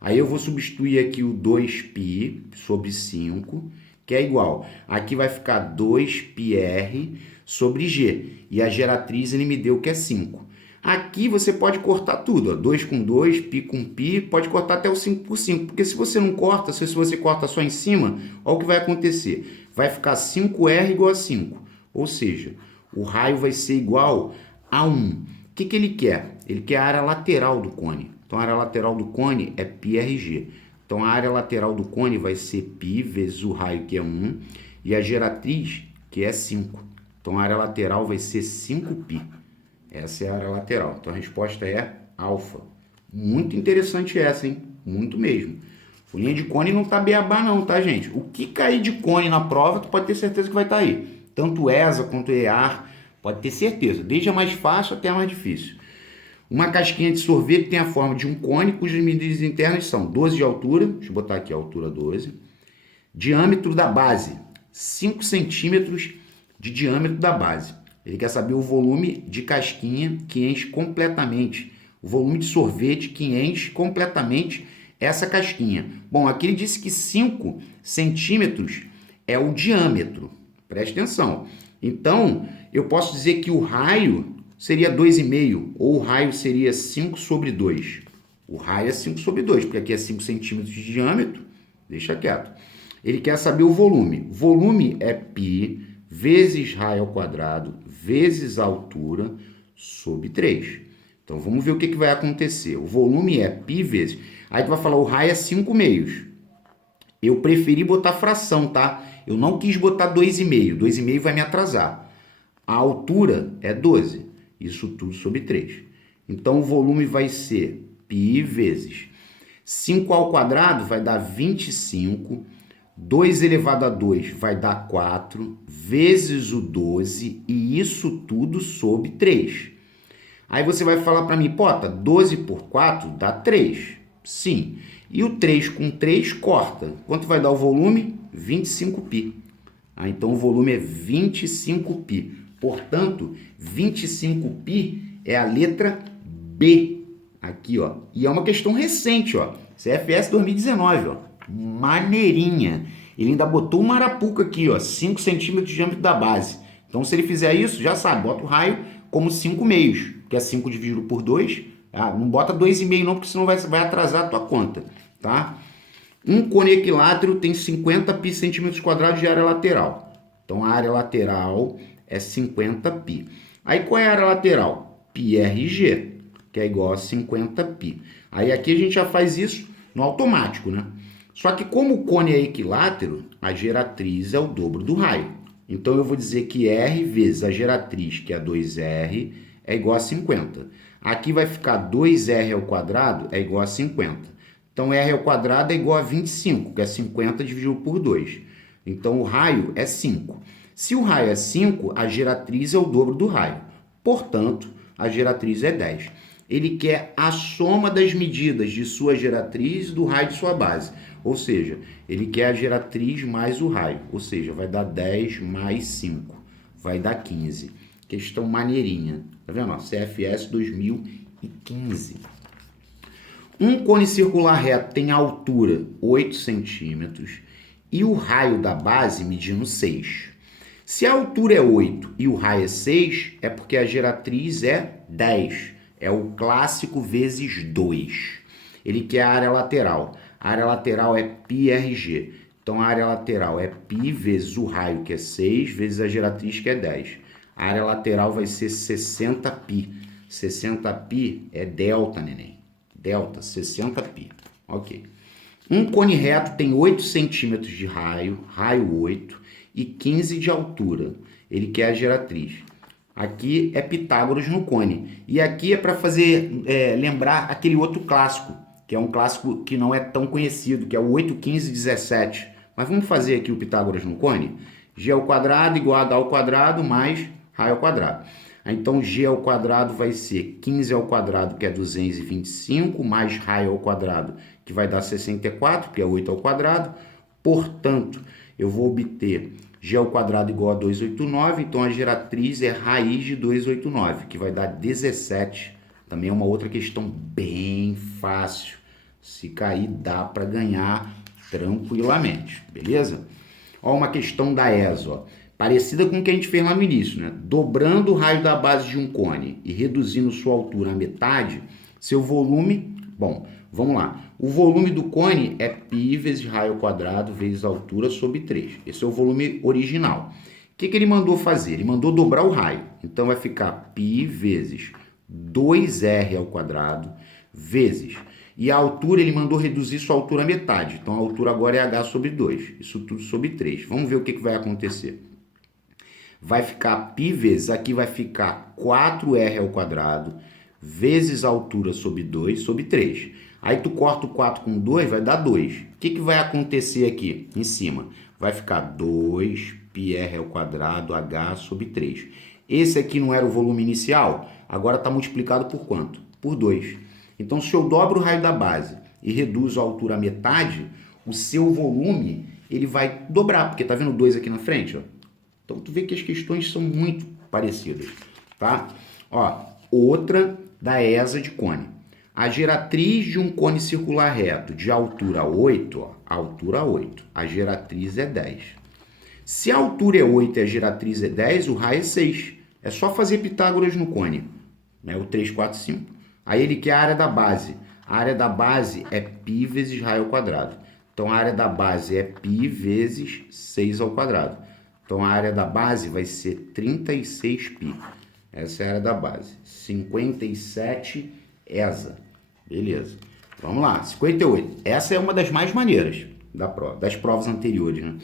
Aí eu vou substituir aqui o 2π sobre 5, que é igual. Aqui vai ficar 2πr sobre g. E a geratriz ele me deu que é 5. Aqui você pode cortar tudo, ó. 2 com 2, π com π, pode cortar até o 5 por 5. Porque se você não corta, se você corta só em cima, olha o que vai acontecer. Vai ficar 5r igual a 5. Ou seja, o raio vai ser igual a 1. O que ele quer? Ele quer a área lateral do cone. Então, a área lateral do cone é πrg. Então, a área lateral do cone vai ser π vezes o raio, que é 1, e a geratriz, que é 5. Então, a área lateral vai ser 5π. Essa é a área lateral. Então, a resposta é alfa. Muito interessante essa, hein? Muito mesmo. Folhinha de cone não tá beabá não, tá, gente? O que cair de cone na prova, tu pode ter certeza que vai estar aí. Tanto ESA quanto EAR, pode ter certeza. Desde a mais fácil até a mais difícil. Uma casquinha de sorvete tem a forma de um cone, cujas medidas internas são 12 de altura, deixa eu botar aqui a altura 12, diâmetro da base, 5 centímetros de diâmetro da base. Ele quer saber o volume de casquinha que enche completamente, o volume de sorvete que enche completamente essa casquinha. Bom, aqui ele disse que 5 centímetros é o diâmetro, preste atenção. Então, eu posso dizer que o raio seria 2,5, ou o raio seria 5 sobre 2. O raio é 5 sobre 2, porque aqui é 5 centímetros de diâmetro, deixa quieto. Ele quer saber o volume. Volume é π vezes raio ao quadrado vezes a altura sobre 3. Então, vamos ver o que vai acontecer. O volume é π vezes... Aí tu vai falar, o raio é 5 meios. Eu preferi botar fração, tá? Eu não quis botar 2,5. 2,5 vai me atrasar. A altura é 12. Isso tudo sobre 3. Então, o volume vai ser π vezes 5 ao quadrado vai dar 25. 2 elevado a 2 vai dar 4, vezes o 12, e isso tudo sobre 3. Aí você vai falar para mim, Pota, 12 por 4 dá 3. Sim. E o 3 com 3 corta. Quanto vai dar o volume? 25π. Então, o volume é 25π. Portanto, 25π é a letra B. Aqui, ó. E é uma questão recente, ó. CFS 2019, ó. Maneirinha. Ele ainda botou uma arapuca aqui, ó. 5 centímetros de diâmetro da base. Então, se ele fizer isso, já sabe. Bota o raio como 5 meios. Que é 5 dividido por 2. Ah, não bota 2,5 não, porque senão vai atrasar a tua conta. Tá? Um cone equilátero tem 50 π centímetros quadrados de área lateral. Então, a área lateral é 50 π. Aí, qual é a área lateral? πrg, que é igual a 50 π. Aí, aqui a gente já faz isso no automático, né? Só que como o cone é equilátero, a geratriz é o dobro do raio. Então, eu vou dizer que R vezes a geratriz, que é 2R, é igual a 50. Aqui vai ficar 2R ao quadrado é igual a 50. Então, R ao quadrado é igual a 25, que é 50 dividido por 2. Então, o raio é 5. Se o raio é 5, a geratriz é o dobro do raio. Portanto, a geratriz é 10. Ele quer a soma das medidas de sua geratriz e do raio de sua base. Ou seja, ele quer a geratriz mais o raio. Ou seja, vai dar 10 mais 5. Vai dar 15. Questão maneirinha. Tá vendo? CFS 2015. Um cone circular reto tem a altura 8 centímetros e o raio da base medindo 6. Se a altura é 8 e o raio é 6, é porque a geratriz é 10. É o clássico vezes 2. Ele quer a área lateral. A área lateral é πrg. Então, a área lateral é π vezes o raio, que é 6, vezes a geratriz, que é 10. A área lateral vai ser 60π. 60π é delta, neném. Delta, 60π. Ok. Um cone reto tem 8 centímetros de raio, raio 8, e 15 de altura. Ele quer a geratriz. Aqui é Pitágoras no cone. E aqui é para fazer lembrar aquele outro clássico, que é um clássico que não é tão conhecido, que é o 8, 15, 17. Mas vamos fazer aqui o Pitágoras no cone? G ao quadrado igual a H ao quadrado mais raio ao quadrado. Então, G ao quadrado vai ser 15 ao quadrado, que é 225, mais raio ao quadrado, que vai dar 64, que é 8 ao quadrado. Portanto, eu vou obter G ao quadrado igual a 289, então a geratriz é raiz de 289, que vai dar 17. Também é uma outra questão bem fácil. Se cair, dá para ganhar tranquilamente, beleza? Ó, uma questão da ESO, ó, parecida com o que a gente fez lá no início, né? Dobrando o raio da base de um cone e reduzindo sua altura à metade, seu volume... Bom, vamos lá. O volume do cone é π vezes raio ao quadrado vezes altura sobre 3. Esse é o volume original. O que ele mandou fazer? Ele mandou dobrar o raio. Então, vai ficar π vezes 2r ao quadrado vezes... E a altura, ele mandou reduzir sua altura à metade. Então, a altura agora é h sobre 2. Isso tudo sobre 3. Vamos ver o que vai acontecer. Vai ficar π vezes, aqui vai ficar 4r ao quadrado vezes a altura sobre 2 sobre 3. Aí tu corta o 4 com 2, vai dar 2. O que vai acontecer aqui em cima? Vai ficar 2πr ao quadrado h sobre 3. Esse aqui não era o volume inicial? Agora está multiplicado por quanto? Por 2. Então, se eu dobro o raio da base e reduzo a altura à metade, o seu volume ele vai dobrar, porque tá vendo 2 aqui na frente? Ó? Então, tu vê que as questões são muito parecidas, tá? Ó, outra da ESA de cone. A geratriz de um cone circular reto de altura 8, ó, altura 8, a geratriz é 10. Se a altura é 8 e a geratriz é 10, o raio é 6. É só fazer Pitágoras no cone, né? O 3, 4, 5. Aí ele quer a área da base. A área da base é π vezes raio ao quadrado. Então, a área da base é π vezes 6 ao quadrado. Então, a área da base vai ser 36π. Essa é a área da base. 57 ESA. Beleza. Vamos lá. 58. Essa é uma das mais maneiras das provas anteriores, né?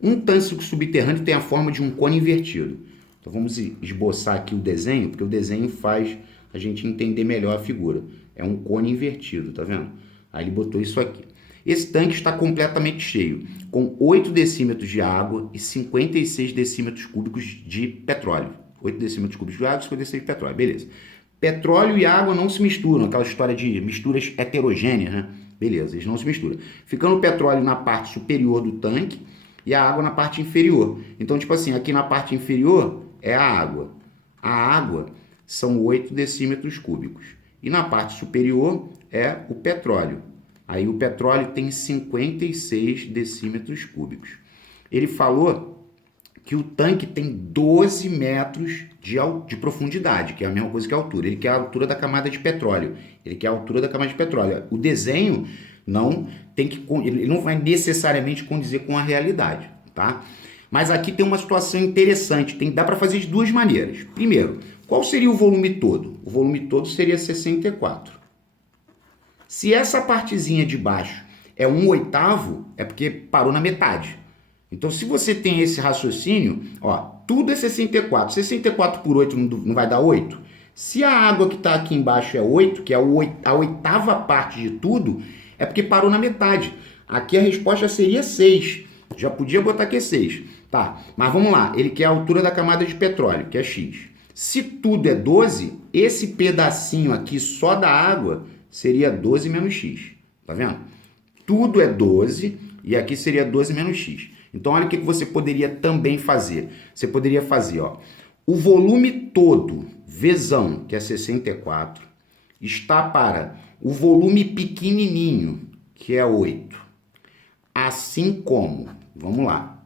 Um tânsico subterrâneo tem a forma de um cone invertido. Então, vamos esboçar aqui o desenho, porque o desenho faz a gente entender melhor a figura. É um cone invertido, tá vendo? Aí ele botou isso aqui. Esse tanque está completamente cheio, com 8 decímetros de água e 56 decímetros cúbicos de petróleo. 8 decímetros cúbicos de água e 56 de petróleo, beleza. Petróleo e água não se misturam, aquela história de misturas heterogêneas, né? Beleza, eles não se misturam. Ficando o petróleo na parte superior do tanque e a água na parte inferior. Então, tipo assim, aqui na parte inferior é a água. A água são 8 decímetros cúbicos. E na parte superior é o petróleo. Aí o petróleo tem 56 decímetros cúbicos. Ele falou que o tanque tem 12 metros de profundidade, que é a mesma coisa que a altura. Ele quer a altura da camada de petróleo. Ele quer a altura da camada de petróleo. O desenho ele não vai necessariamente condizer com a realidade, tá? Mas aqui tem uma situação interessante. Dá para fazer de duas maneiras. Primeiro, qual seria o volume todo? O volume todo seria 64. Se essa partezinha de baixo é 1/8, é porque parou na metade. Então, se você tem esse raciocínio, ó, tudo é 64. 64 por 8 não vai dar 8? Se a água que está aqui embaixo é 8, que é a 8ª parte de tudo, é porque parou na metade. Aqui a resposta seria 6. Já podia botar aqui 6. Tá, mas vamos lá. Ele quer a altura da camada de petróleo, que é x. Se tudo é 12, esse pedacinho aqui só da água seria 12 menos x. Tá vendo? Tudo é 12 e aqui seria 12 menos x. Então, olha o que você poderia também fazer. Você poderia fazer, ó, o volume todo, vezão, que é 64, está para o volume pequenininho, que é 8. Assim como, vamos lá,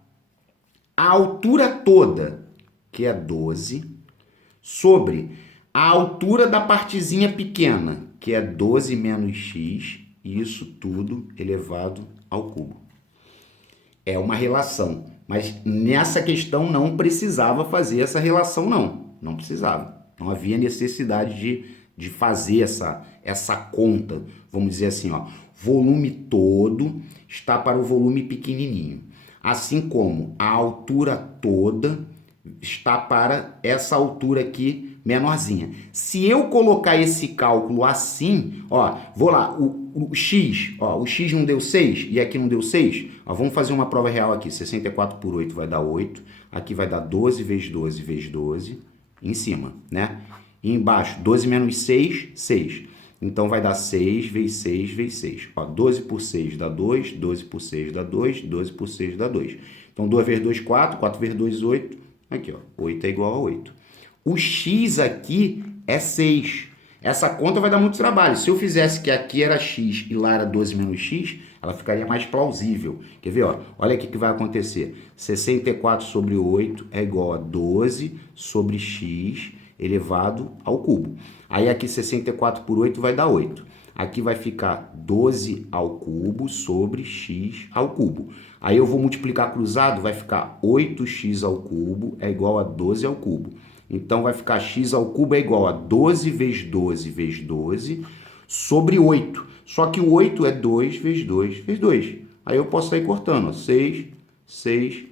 a altura toda, que é 12, sobre a altura da partezinha pequena, que é 12 menos x, e isso tudo elevado ao cubo. É uma relação, mas nessa questão não precisava fazer essa relação, não. Não precisava. Não havia necessidade de fazer essa conta. Vamos dizer assim, ó, volume todo está para o volume pequenininho. Assim como a altura toda está para essa altura aqui menorzinha. Se eu colocar esse cálculo assim, ó, vou lá, o x, ó, o x não deu 6 e aqui não deu 6, ó, vamos fazer uma prova real aqui, 64 por 8 vai dar 8, aqui vai dar 12 vezes 12 vezes 12, em cima, né? E embaixo, 12 menos 6, 6. Então vai dar 6 vezes 6 vezes 6. Ó, 12 por 6 dá 2, 12 por 6 dá 2, 12 por 6 dá 2. Então 2 vezes 2, 4, 4 vezes 2, 8. Aqui, ó, 8 é igual a 8. O x aqui é 6. Essa conta vai dar muito trabalho. Se eu fizesse que aqui era x e lá era 12 menos x, ela ficaria mais plausível. Quer ver? Ó? Olha o que vai acontecer. 64 sobre 8 é igual a 12 sobre x elevado ao cubo. Aí aqui 64 por 8 vai dar 8. Aqui vai ficar 12 ao cubo sobre x ao cubo. Aí eu vou multiplicar cruzado, vai ficar 8x ao cubo é igual a 12 ao cubo. Então vai ficar x ao cubo é igual a 12 vezes 12 vezes 12 sobre 8. Só que o 8 é 2 vezes 2 vezes 2. Aí eu posso sair cortando, ó, 6, 6,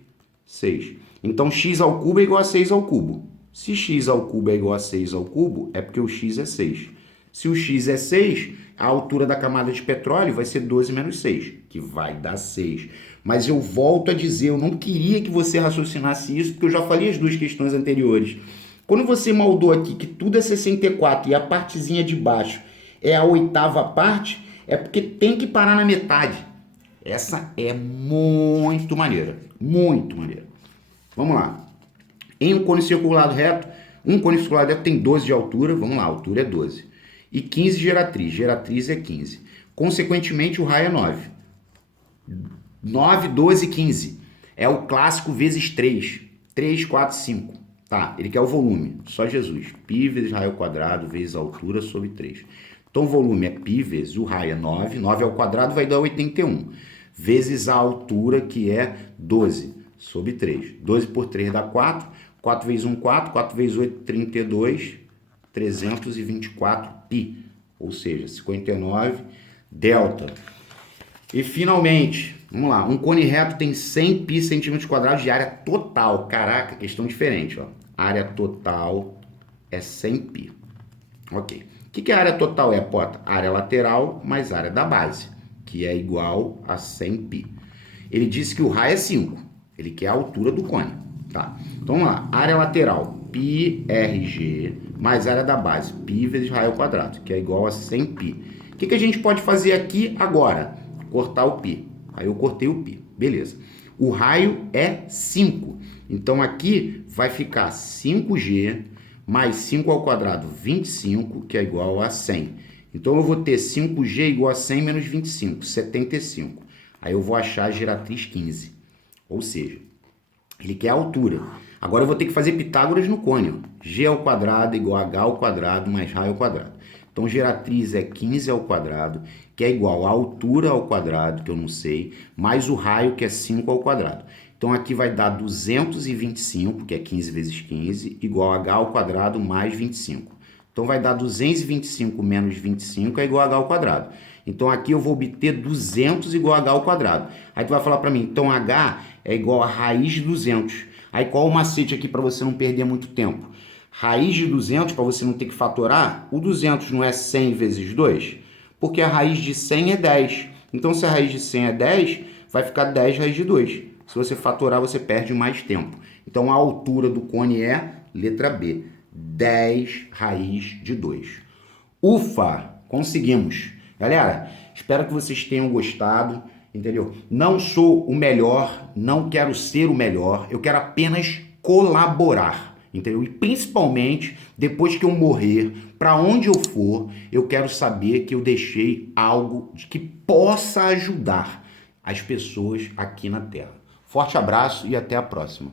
6. Então x ao cubo é igual a 6 ao cubo. Se x ao cubo é igual a 6 ao cubo, é porque o x é 6. Se o x é 6, a altura da camada de petróleo vai ser 12 menos 6, que vai dar 6. Mas eu volto a dizer, eu não queria que você raciocinasse isso, porque eu já falei as duas questões anteriores. Quando você moldou aqui que tudo é 64 e a partezinha de baixo é a oitava parte, é porque tem que parar na metade. Essa é muito maneira, muito maneira. Vamos lá. Em um cone circular reto, um cone circular reto tem 12 de altura, vamos lá, a altura é 12. E 15 de geratriz, geratriz é 15. Consequentemente, o raio é 9. 9, 12, 15. É o clássico vezes 3. 3, 4, 5. Tá, ele quer o volume, só Jesus. Π vezes raio ao quadrado vezes a altura sobre 3. Então, o volume é π vezes o raio é 9. 9 ao quadrado vai dar 81. Vezes a altura, que é 12 sobre 3. 12 por 3 dá 4. 4 vezes 1, 4. 4 vezes 8, 32. 324 π. Ou seja, 59 delta. E, finalmente, vamos lá. Um cone reto tem 100 π centímetros quadrados de área total. Caraca, questão diferente, ó. Área total é 100 π. Ok. O que a área total é, Pota? Área lateral mais área da base, que é igual a 100 π. Ele disse que o raio é 5. Ele quer a altura do cone. Tá? Então, vamos lá. Área lateral, πrg, mais área da base, π vezes raio ao quadrado, que é igual a 100 π. O que a gente pode fazer aqui agora? Cortar o π. Aí eu cortei o π. Beleza. O raio é 5. Então, aqui vai ficar 5g mais 5 ao quadrado, 25, que é igual a 100. Então, eu vou ter 5g igual a 100 menos 25, 75. Aí eu vou achar a geratriz 15. Ou seja, ele quer a altura. Agora eu vou ter que fazer Pitágoras no cone. Ó. G ao quadrado igual a h ao quadrado mais raio ao quadrado. Então, geratriz é 15 ao quadrado, que é igual a altura ao quadrado, que eu não sei, mais o raio, que é 5 ao quadrado. Então, aqui vai dar 225, que é 15 vezes 15, igual a h ao quadrado mais 25. Então, vai dar 225 menos 25 é igual a h ao quadrado. Então, aqui eu vou obter 200 igual a h ao quadrado. Aí, tu vai falar para mim, então, h é igual a raiz de 200. Aí, qual o macete aqui para você não perder muito tempo? Raiz de 200, para você não ter que fatorar, o 200 não é 100 vezes 2? Porque a raiz de 100 é 10. Então, se a raiz de 100 é 10, vai ficar 10 raiz de 2. Se você fatorar, você perde mais tempo. Então, a altura do cone é, letra B, 10 raiz de 2. Ufa! Conseguimos! Galera, espero que vocês tenham gostado, entendeu? Não sou o melhor, não quero ser o melhor, eu quero apenas colaborar. Entendeu? E principalmente, depois que eu morrer, para onde eu for, eu quero saber que eu deixei algo que possa ajudar as pessoas aqui na Terra. Forte abraço e até a próxima.